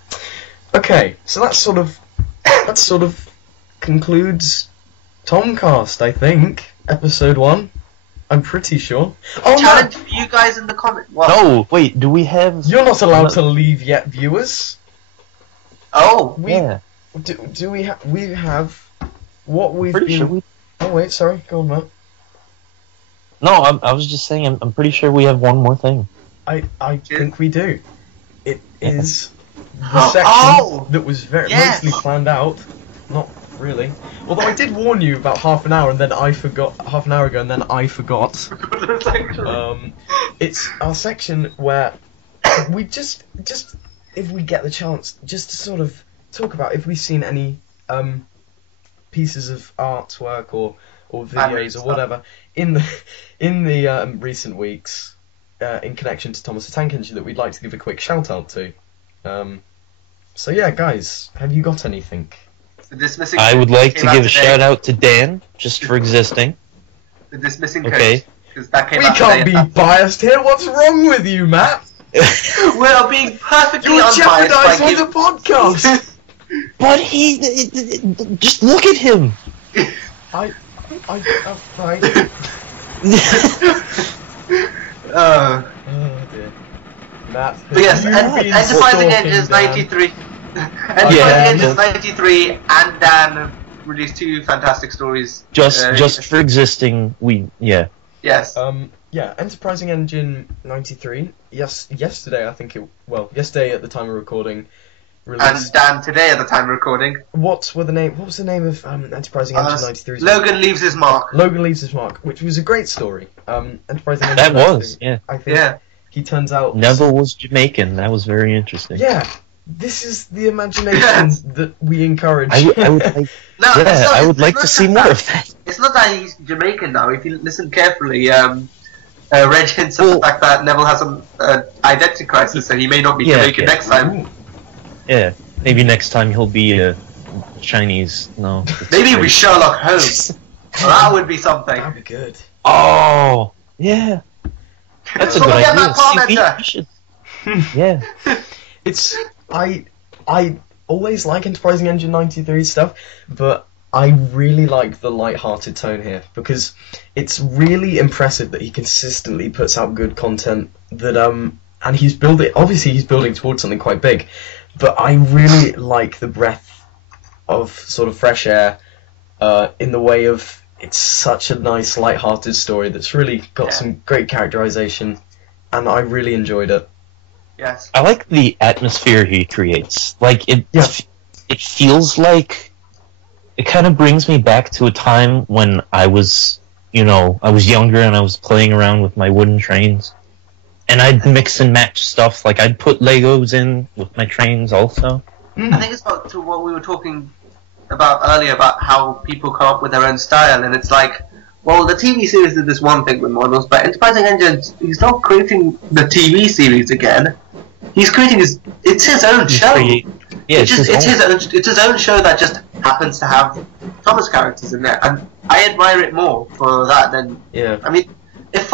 Okay, so that sort of concludes Thom-Cast, I think, episode 1. I'm pretty sure. Oh Challenge for you guys in the comments. What? No, wait, do we have... no, you're not allowed to leave yet, viewers. Oh. Yeah. Do we have? We have what we've Pretty been. sure we... Oh wait, sorry. Go on, Matt. No, I was just saying, I'm pretty sure we have one more thing. I think we do. It is the Oh, section that was yes. mostly planned out. Not really. Although I did warn you about half an hour ago, and then I forgot. It's our section where we just if we get the chance, just to sort of talk about if we've seen any pieces of artwork or videos or whatever in the recent weeks in connection to Thomas the Tank Engine that we'd like to give a quick shout out to. So yeah, guys, have you got anything? The dismissing I would coach like to came out give a today. shout out to Dan just for existing. The dismissing Okay. coach. 'Cause that came We out can't today. be biased here. What's wrong with you, Matt? We are being perfectly You're unbiased by jeopardizing the podcast. But he just look at him. Right. Oh dear. Matt. But yes, have you been Enterprising stalking Engines Dan? 93. Enterprising Yeah. Engines 93 and Dan released 2 fantastic stories. Just for existing, Yes. Yeah, Enterprising Engine 93. Yes, yesterday I think yesterday at the time of recording, And released. Dan today at the time of recording. What was the name of Enterprising Engine 93? Logan leaves his mark. Logan Leaves His Mark, which was a great story. Enterprising Engine that 93. was, yeah. I think Yeah. he turns out. Neville was Jamaican. That was very interesting. Yeah, this is the imagination that we encourage. I would like, No, it's not- I would it's like not to see just more that. of that. It's not that he's Jamaican now. If you listen carefully, Reg hints at the Well- fact that Neville has an identity crisis, so he may not be Yeah, Jamaican yeah. next time. Ooh. Yeah, maybe next time he'll be Chinese. No. Maybe we Sherlock Holmes. Well, that would be something. That'd be good. Oh, yeah. That's a good Someone get idea. that commenter. We should. Yeah. It's I always like Enterprising Engine 93 stuff, but I really like the light-hearted tone here because it's really impressive that he consistently puts out good content that and he's building towards something quite big, but I really like the breath of sort of fresh air in the way of it's such a nice light-hearted story that's really got some great characterization, and I really enjoyed it. Yes. I like the atmosphere he creates. Like it feels like it kind of brings me back to a time when I was younger and I was playing around with my wooden trains. And I'd mix and match stuff. Like I'd put Legos in with my trains also. I think it's about to what we were talking about earlier about how people come up with their own style, and it's like, well, the TV series did this one thing with models, but Enterprising Engines, he's not creating the TV series again. He's creating it's his own show. It's his own show that just happens to have Thomas characters in there, and I admire it more for that than. Yeah. I mean, it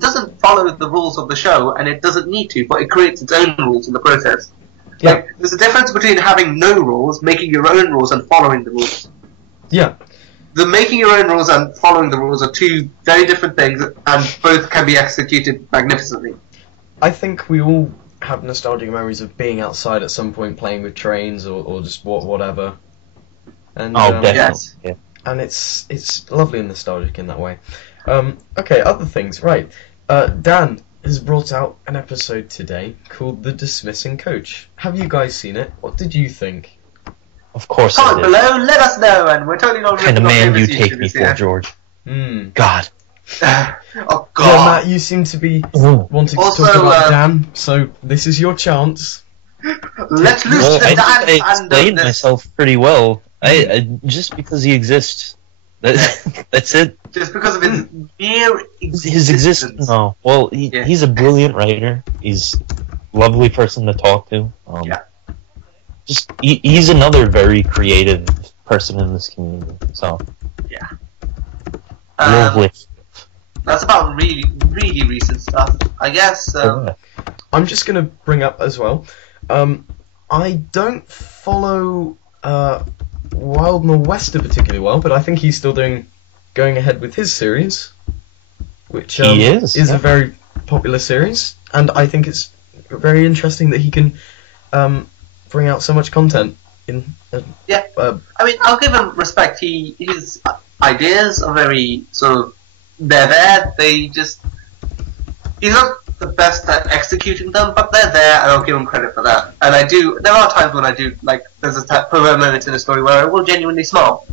doesn't follow the rules of the show, and it doesn't need to, but it creates its own rules in the process. Yeah. Like, there's a difference between having no rules, making your own rules, and following the rules. Yeah. The making your own rules and following the rules are 2 very different things, and both can be executed magnificently. I think we all have nostalgic memories of being outside at some point playing with trains or just whatever. And, Definitely. Yes. Yeah. and it's lovely and nostalgic in that way. Okay, other things, right. Dan has brought out an episode today called The Dismissing Coach. Have you guys seen it? What did you think? Of course I Comment did. below, let us know, and we're totally not What kind of ripping off man do you everything take me this for, year. George? Hmm. God. Oh Yeah, God! Matt, you seem to be Ooh. wanting to Also, talk about Dan, so this is your chance. Let's loose Well, the I Dan think I explained fandom. myself pretty well. I just because he exists. That's it. Just because of his mere His existence. No. Well, Yeah. he's a brilliant writer. He's a lovely person to talk to. Yeah. Just he's another very creative person in this community. So lovely. That's about really, really recent stuff, I guess. I'm just going to bring up as well. I don't follow Wild Nor'Wester particularly well, but I think he's still going ahead with his series, which He is, a yeah. very popular series, and I think it's very interesting that he can bring out so much content in. Yeah. I mean, I'll give him respect. His ideas are very sort of they're there. He's not the best at executing them, but they're there, and I'll give him credit for that. And I do. There are times when I do there's a moment in a story where I will genuinely smile.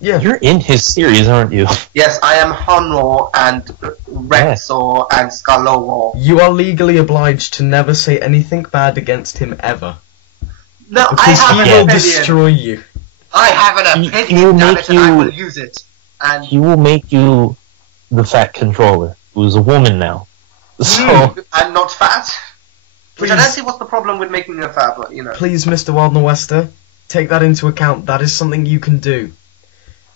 Yeah. You're in his series, aren't you? Yes, I am Honor and Rexor and Skalowar. You are legally obliged to never say anything bad against him ever, No, I because have he an will opinion. destroy you. I have an He opinion, will damn make it, and I you- will use it. And He will make you the fat controller, who's a woman now. So I'm not fat. Which I Please. don't see what's the problem with making her fat, but you know. Please, Mr. Wild Nor'Wester, take that into account. That is something you can do.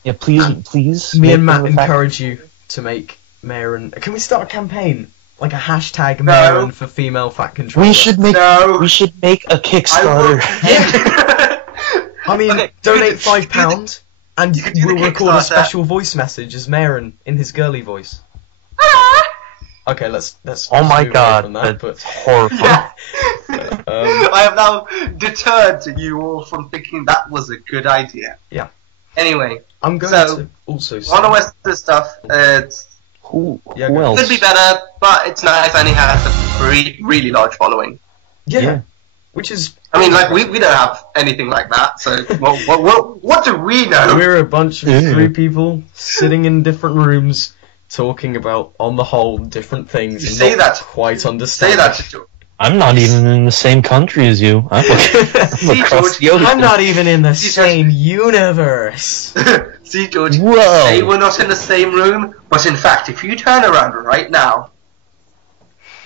Yeah, please. Me make and Matt them a fact- encourage you to make Mayoorhan. Can we start a campaign? Like a hashtag Mayoorhan for female fat controller. We should make No. we should make a Kickstarter. I mean, Okay, donate you £5 and you could do the we'll record a Kickstarter. special voice message as Mayoorhan in his girly voice. Okay, let's Oh my move away god, from that, that's horrifying. Yeah. Um, I have now deterred you all from thinking that was a good idea. Yeah. Anyway, I'm going So, to also say... on the Western stuff, it's Who Yeah, who go. else? could be better, but it's nice and it has a really large following. Yeah. Yeah. Which is... I mean, like, we don't have anything like that, so what do we know? We're a bunch of Yeah. 3 people sitting in different rooms talking about, on the whole, different things. You and say not that. quite Say understand. that to George. I'm not even in the same country as you. I'm See, across George, the ocean. I'm not even in the See, same universe. See, George, Whoa. say we're not in the same room, but in fact, if you turn around right now,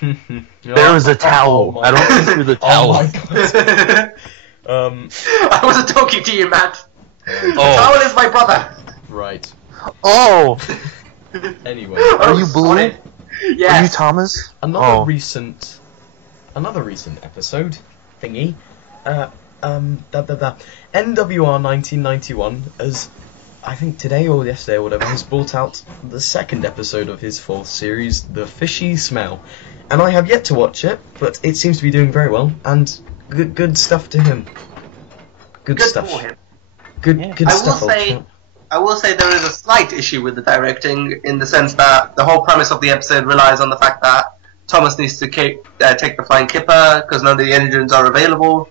There is a towel. Oh I don't think my- through the Oh towel. my god. I wasn't talking to you, Matt. Oh. Towel is my brother. Right. Oh, Anyway, Are you blue? Sorry. are you Yes. Thomas? another Oh. recent episode thingy. NWR 1991, as I think today or yesterday or whatever, has brought out the second episode of his 4th series, The Fishy Smell. And I have yet to watch it, but it seems to be doing very well, and good stuff to him. Good Good stuff. for him. Good Yeah. good I will stuff, old say- chap. I will say there is a slight issue with the directing in the sense that the whole premise of the episode relies on the fact that Thomas needs to take the flying kipper because none of the engines are available.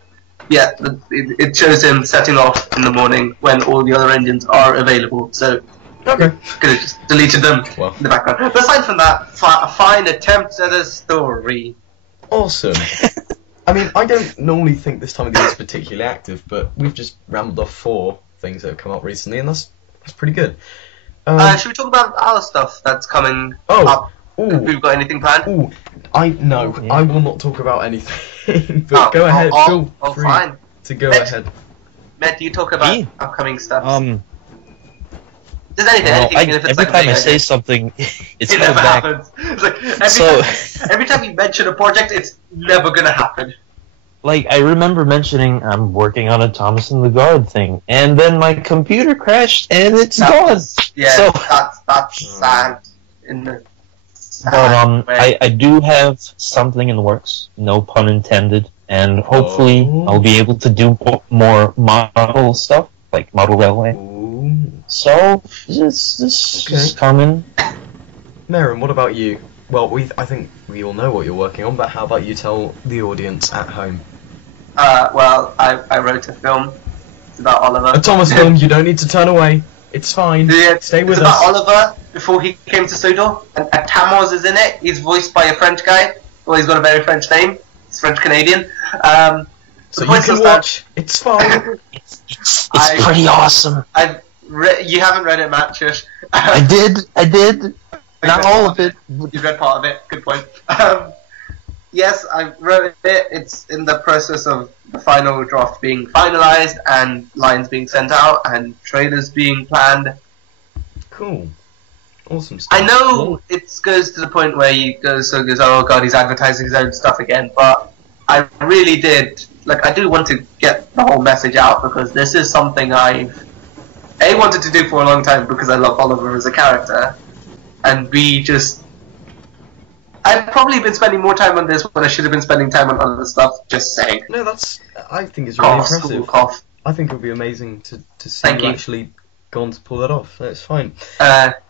Yet it shows him setting off in the morning when all the other engines are available. So Okay. could have just deleted them Well. in the background. But aside from that, a fine attempt at a story. Awesome. I mean, I don't normally think this time of the year is particularly active, but we've just rambled off 4 things that have come up recently, and that's pretty good. Should we talk about our stuff that's coming Oh. up? Ooh. Have we got anything planned? Ooh, I will not talk about anything. But Oh, go ahead, feel free fine. to go Let's- ahead. Matt, you talk about Me? upcoming stuff. Just anything, Well, anything, even if it's every like a time big I say idea. something, it's It coming never back. happens. It's like So- every time you mention a project, it's never gonna happen. Like, I remember mentioning I'm working on a Thomas and the Guard thing, and then my computer crashed, and it's gone. Yeah, So- that's sad. In the sad But way. I do have something in the works, no pun intended, and hopefully Oh. I'll be able to do more model stuff, like model railway. Ooh. So this is coming. Mayoorhan, what about you? Well, I think we all know what you're working on, but how about you tell the audience at home? Well, I wrote a film. It's about Oliver. A Thomas film, you don't need to turn away. It's fine. Yeah, Stay with it's us. about Oliver before he came to Sodor, and Tamoz is in it. He's voiced by a French guy. Well, he's got a very French name. He's French Canadian. So you can watch. It's fine. It's I- pretty awesome. You haven't read it, Matt. Shush. I did. Not all of it. You've read part of it. Good point. Yes, I wrote it. It's in the process of the final draft being finalized and lines being sent out and trailers being planned. Cool. Awesome stuff. I know it goes to the point where you goes, oh god, he's advertising his own stuff again, but I really did, I do want to get the whole message out because this is something I've A, wanted to do for a long time because I love Oliver as a character, and B, I've probably been spending more time on this when I should have been spending time on other stuff, just saying. No, I think it's really Cough, impressive. cough. I think it would be amazing to see Thank you you. actually gone to pull that off. That's fine.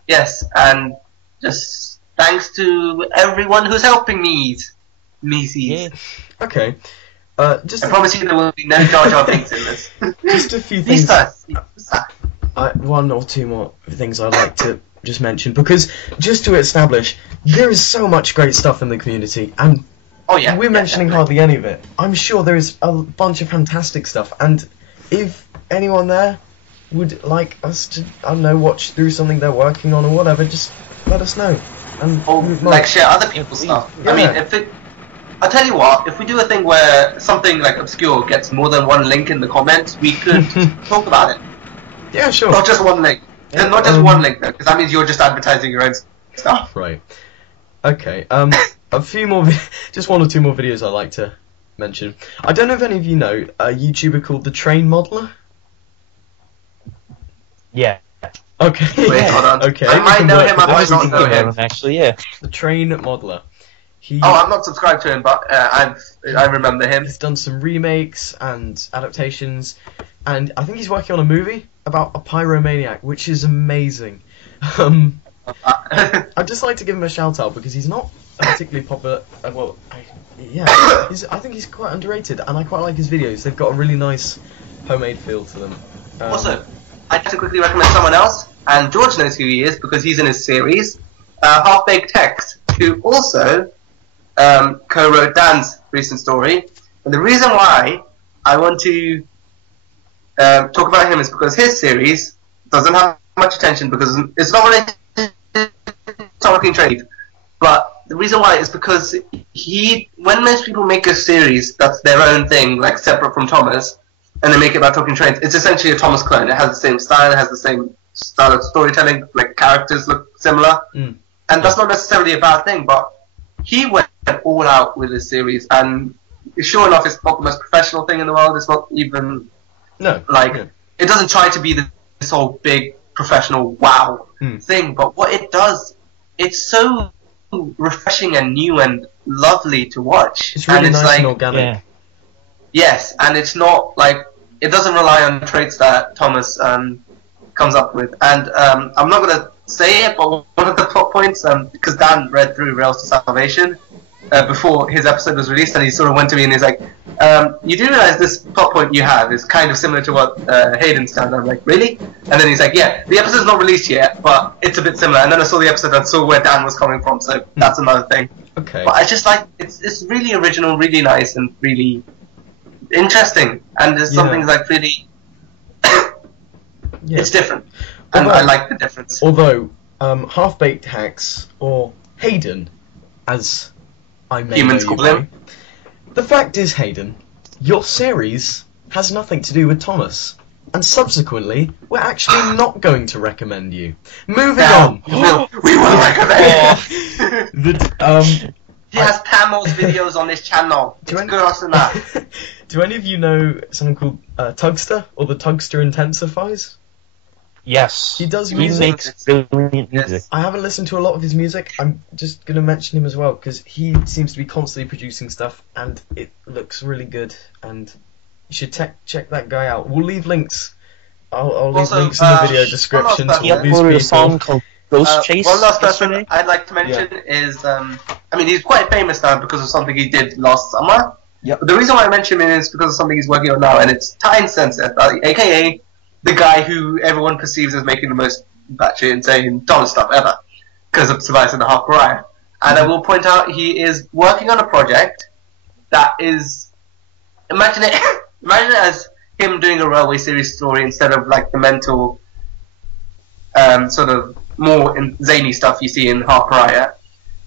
Yes, and just thanks to everyone who's helping me. Yeah. Okay. Just I promise you there will be no Jar Jar Binks in this. just a few things. Lisa. One or two more things I'd like to just mention, because just to establish, there is so much great stuff in the community, and Oh yeah. we're mentioning hardly any of it. I'm sure there is a bunch of fantastic stuff, and if anyone there would like us to, I don't know, watch through something they're working on or whatever, just let us know. And Or we might- share other people's stuff. Yeah. I mean, if it I'll tell you what, if we do a thing where something like obscure gets more than one link in the comments, we could talk about it. Yeah, sure. Not just one link. And not just one link, though, because that means you're just advertising your own stuff. Right. Okay. A few more, just one or two more videos I'd like to mention. I don't know if any of you know a YouTuber called the Train Modeler. Yeah. Okay. Wait, hold on. Okay. I might know him, I might not know Thinking of him. him, actually, yeah. The Train Modeler. Oh, I'm not subscribed to him, but I remember him. He's done some remakes and adaptations, and I think he's working on a movie about a pyromaniac, which is amazing. I'd just like to give him a shout out because he's not a particularly popular. I think he's quite underrated, and I quite like his videos. They've got a really nice homemade feel to them. Also, I'd like to quickly recommend someone else, and George knows who he is because he's in his series, Half Baked Text, who also co-wrote Dan's recent story. And the reason why I want to talk about him is because his series doesn't have much attention because it's not related to talking trade. But the reason why is because when most people make a series that's their own thing, like separate from Thomas, and they make it about talking trains, it's essentially a Thomas clone. It has the same style, it has the same style of storytelling, like characters look similar. And that's not necessarily a bad thing, but he went all out with this series, and sure enough, it's not the most professional thing in the world. It's not even it doesn't try to be this whole big professional wow thing. But what it does, it's so refreshing and new and lovely to watch. It's really and it's nice like, and organic. Yeah. Yes, and it's not like it doesn't rely on traits that Thomas comes up with. And I'm not gonna say it, but one of the plot points, because Dan read through Rails to Salvation before his episode was released, and he sort of went to me and he's like, you do realize this plot point you have is kind of similar to what Hayden's done? I'm like, really? And then he's like, yeah, the episode's not released yet, but it's a bit similar. And then I saw the episode and saw where Dan was coming from, so that's another thing. Okay. But I just like, it's really original, really nice, and really interesting. And there's something like really, it's different. And I like the difference. Although, Half-Baked Hacks, or Hayden, as I may Humans know you call him. by, the fact is, Hayden, your series has nothing to do with Thomas, and subsequently, we're actually not going to recommend you. Moving on. We will recommend. He has Tamo's videos on his channel. It's gross enough. Do any of you know someone called Tugster, or the Tugster Intensifies? Yes. He does He music. makes brilliant music. I haven't listened to a lot of his music. I'm just going to mention him as well because he seems to be constantly producing stuff and it looks really good. And you should check that guy out. We'll leave links. I'll leave links in the video description to He all these uploaded people. a song called Ghost Chase. One last person yesterday. I'd like to mention is, he's quite famous now because of something he did last summer. Yep. But the reason why I mention him is because of something he's working on now, and it's Tyne Sensor, aka the guy who everyone perceives as making the most batshit insane Thomas stuff ever, because of Survivors in the Half Pariah. And I will point out he is working on a project that is, imagine it as him doing a Railway series story instead of like the mental, sort of more zany stuff you see in Half Pariah.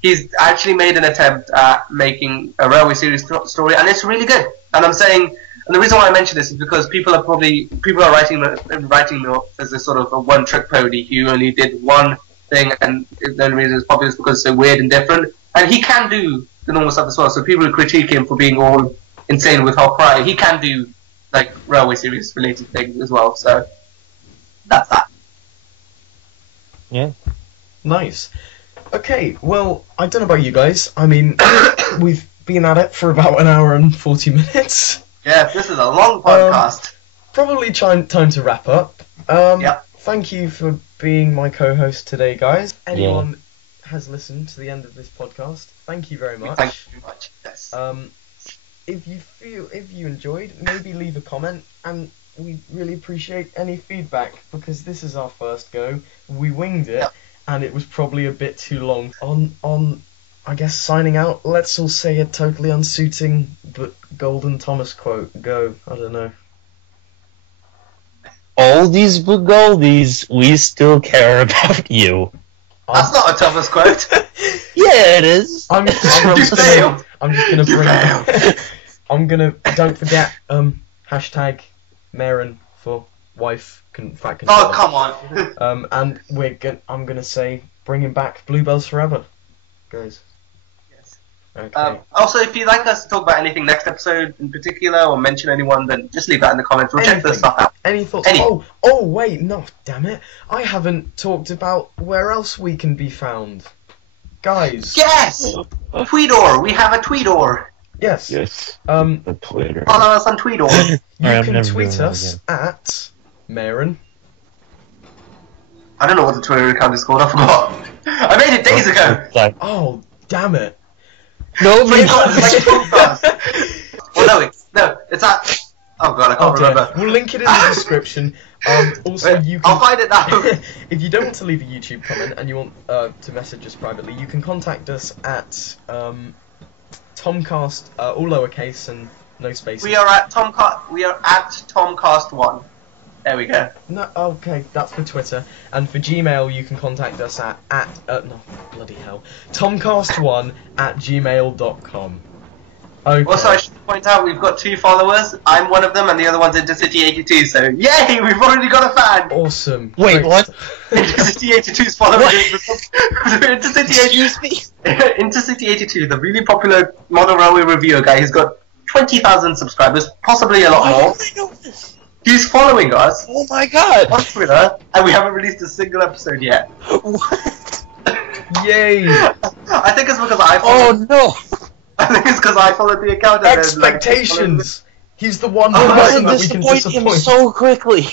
He's actually made an attempt at making a Railway series story, and it's really good. And I'm saying, and the reason why I mention this is because people are writing me off as a sort of a one-trick pony who only did one thing, and the only reason it's popular is because it's so weird and different. And he can do the normal stuff as well. So people who critique him for being all insane with Half Pariah, he can do like Railway series related things as well. So that's that. Yeah. Nice. Okay, well, I don't know about you guys. I mean, we've been at it for about an hour and 40 minutes. Yeah, this is a long podcast. Probably time to wrap up. Yep. Thank you for being my co-host today, guys. Anyone has listened to the end of this podcast, thank you very much. Thank you very much. Yes. If you enjoyed, maybe leave a comment, and we really appreciate any feedback because this is our first go. We winged it. Yep. And it was probably a bit too long. On, I guess, signing out, let's all say a totally unsuiting but golden Thomas quote. Go. I don't know. All these goldies, we still care about you. That's not a Thomas quote. Yeah, it is. I'm You just failed. gonna You bring. I'm gonna. Don't forget. Hashtag Mayoorhan for wife. Oh, come on. And I'm gonna say bringing back Bluebells forever, guys. Yes. Okay. Also, if you'd like us to talk about anything next episode in particular, or mention anyone, then just leave that in the comments. We'll check Anything. this stuff out. Any thoughts? Oh wait, no, damn it! I haven't talked about where else we can be found, guys. Yes! Tweetor! We have a Tweetor! Yes. Yes. The Twitter. Follow us on Tweetor. You I'm can never tweet doing that us again. at Mayoorhan. I don't know what the Twitter account is called, I forgot. I made it days ago! Oh, damn it! No, Like Thom-Cast. Well, it's at... Oh god, I can't remember. We'll link it in the description. Also, you can. I'll find it now. If you don't want to leave a YouTube comment and you want to message us privately, you can contact us at Thom-Cast, all lowercase and no spaces. We are at Thom-Cast1. There we go. No, okay, that's for Twitter. And for Gmail, you can contact us at no, bloody hell, Thom-Cast1 at gmail.com. Okay. Also, I should point out we've got 2 followers. I'm one of them, and the other one's Intercity82. So, yay! We've already got a fan. Awesome. Wait, Great what? Intercity82's following us. Intercity82, the really popular model railway reviewer guy, he's got 20,000 subscribers, possibly a lot Why more. didn't I know this? He's following us Oh my god! on Twitter, and we haven't released a single episode yet. What? Yay! I think it's because I Oh followed. no! I think it's because I followed the account. And Expectations! He's the one I'm person gonna that we can disappoint him disappoint. so quickly.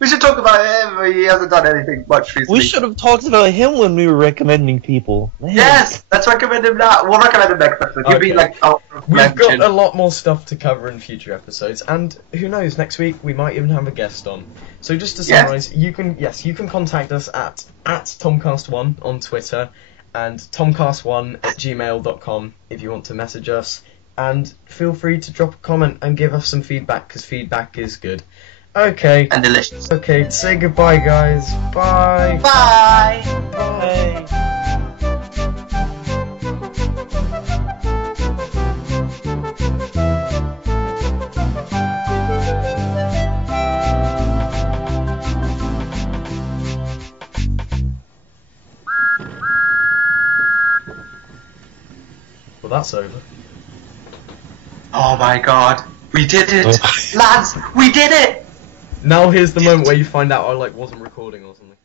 We should talk about him. But he hasn't done anything much recently. We should have talked about him when we were recommending people. Man. Yes, let's recommend him now. We'll recommend him next episode. He'll be Okay. like, We've got a lot more stuff to cover in future episodes, and who knows, next week we might even have a guest on. So just to Yes. summarise, you can contact us at Thom-Cast1 on Twitter and Thom-Cast1 at gmail.com if you want to message us, and feel free to drop a comment and give us some feedback, because feedback is good. Okay, and delicious. okay, say goodbye guys, bye! Bye. Bye. Well, that's over. Oh my god, we did it, lads! We did it. Now here's the moment where you find out I wasn't recording or something.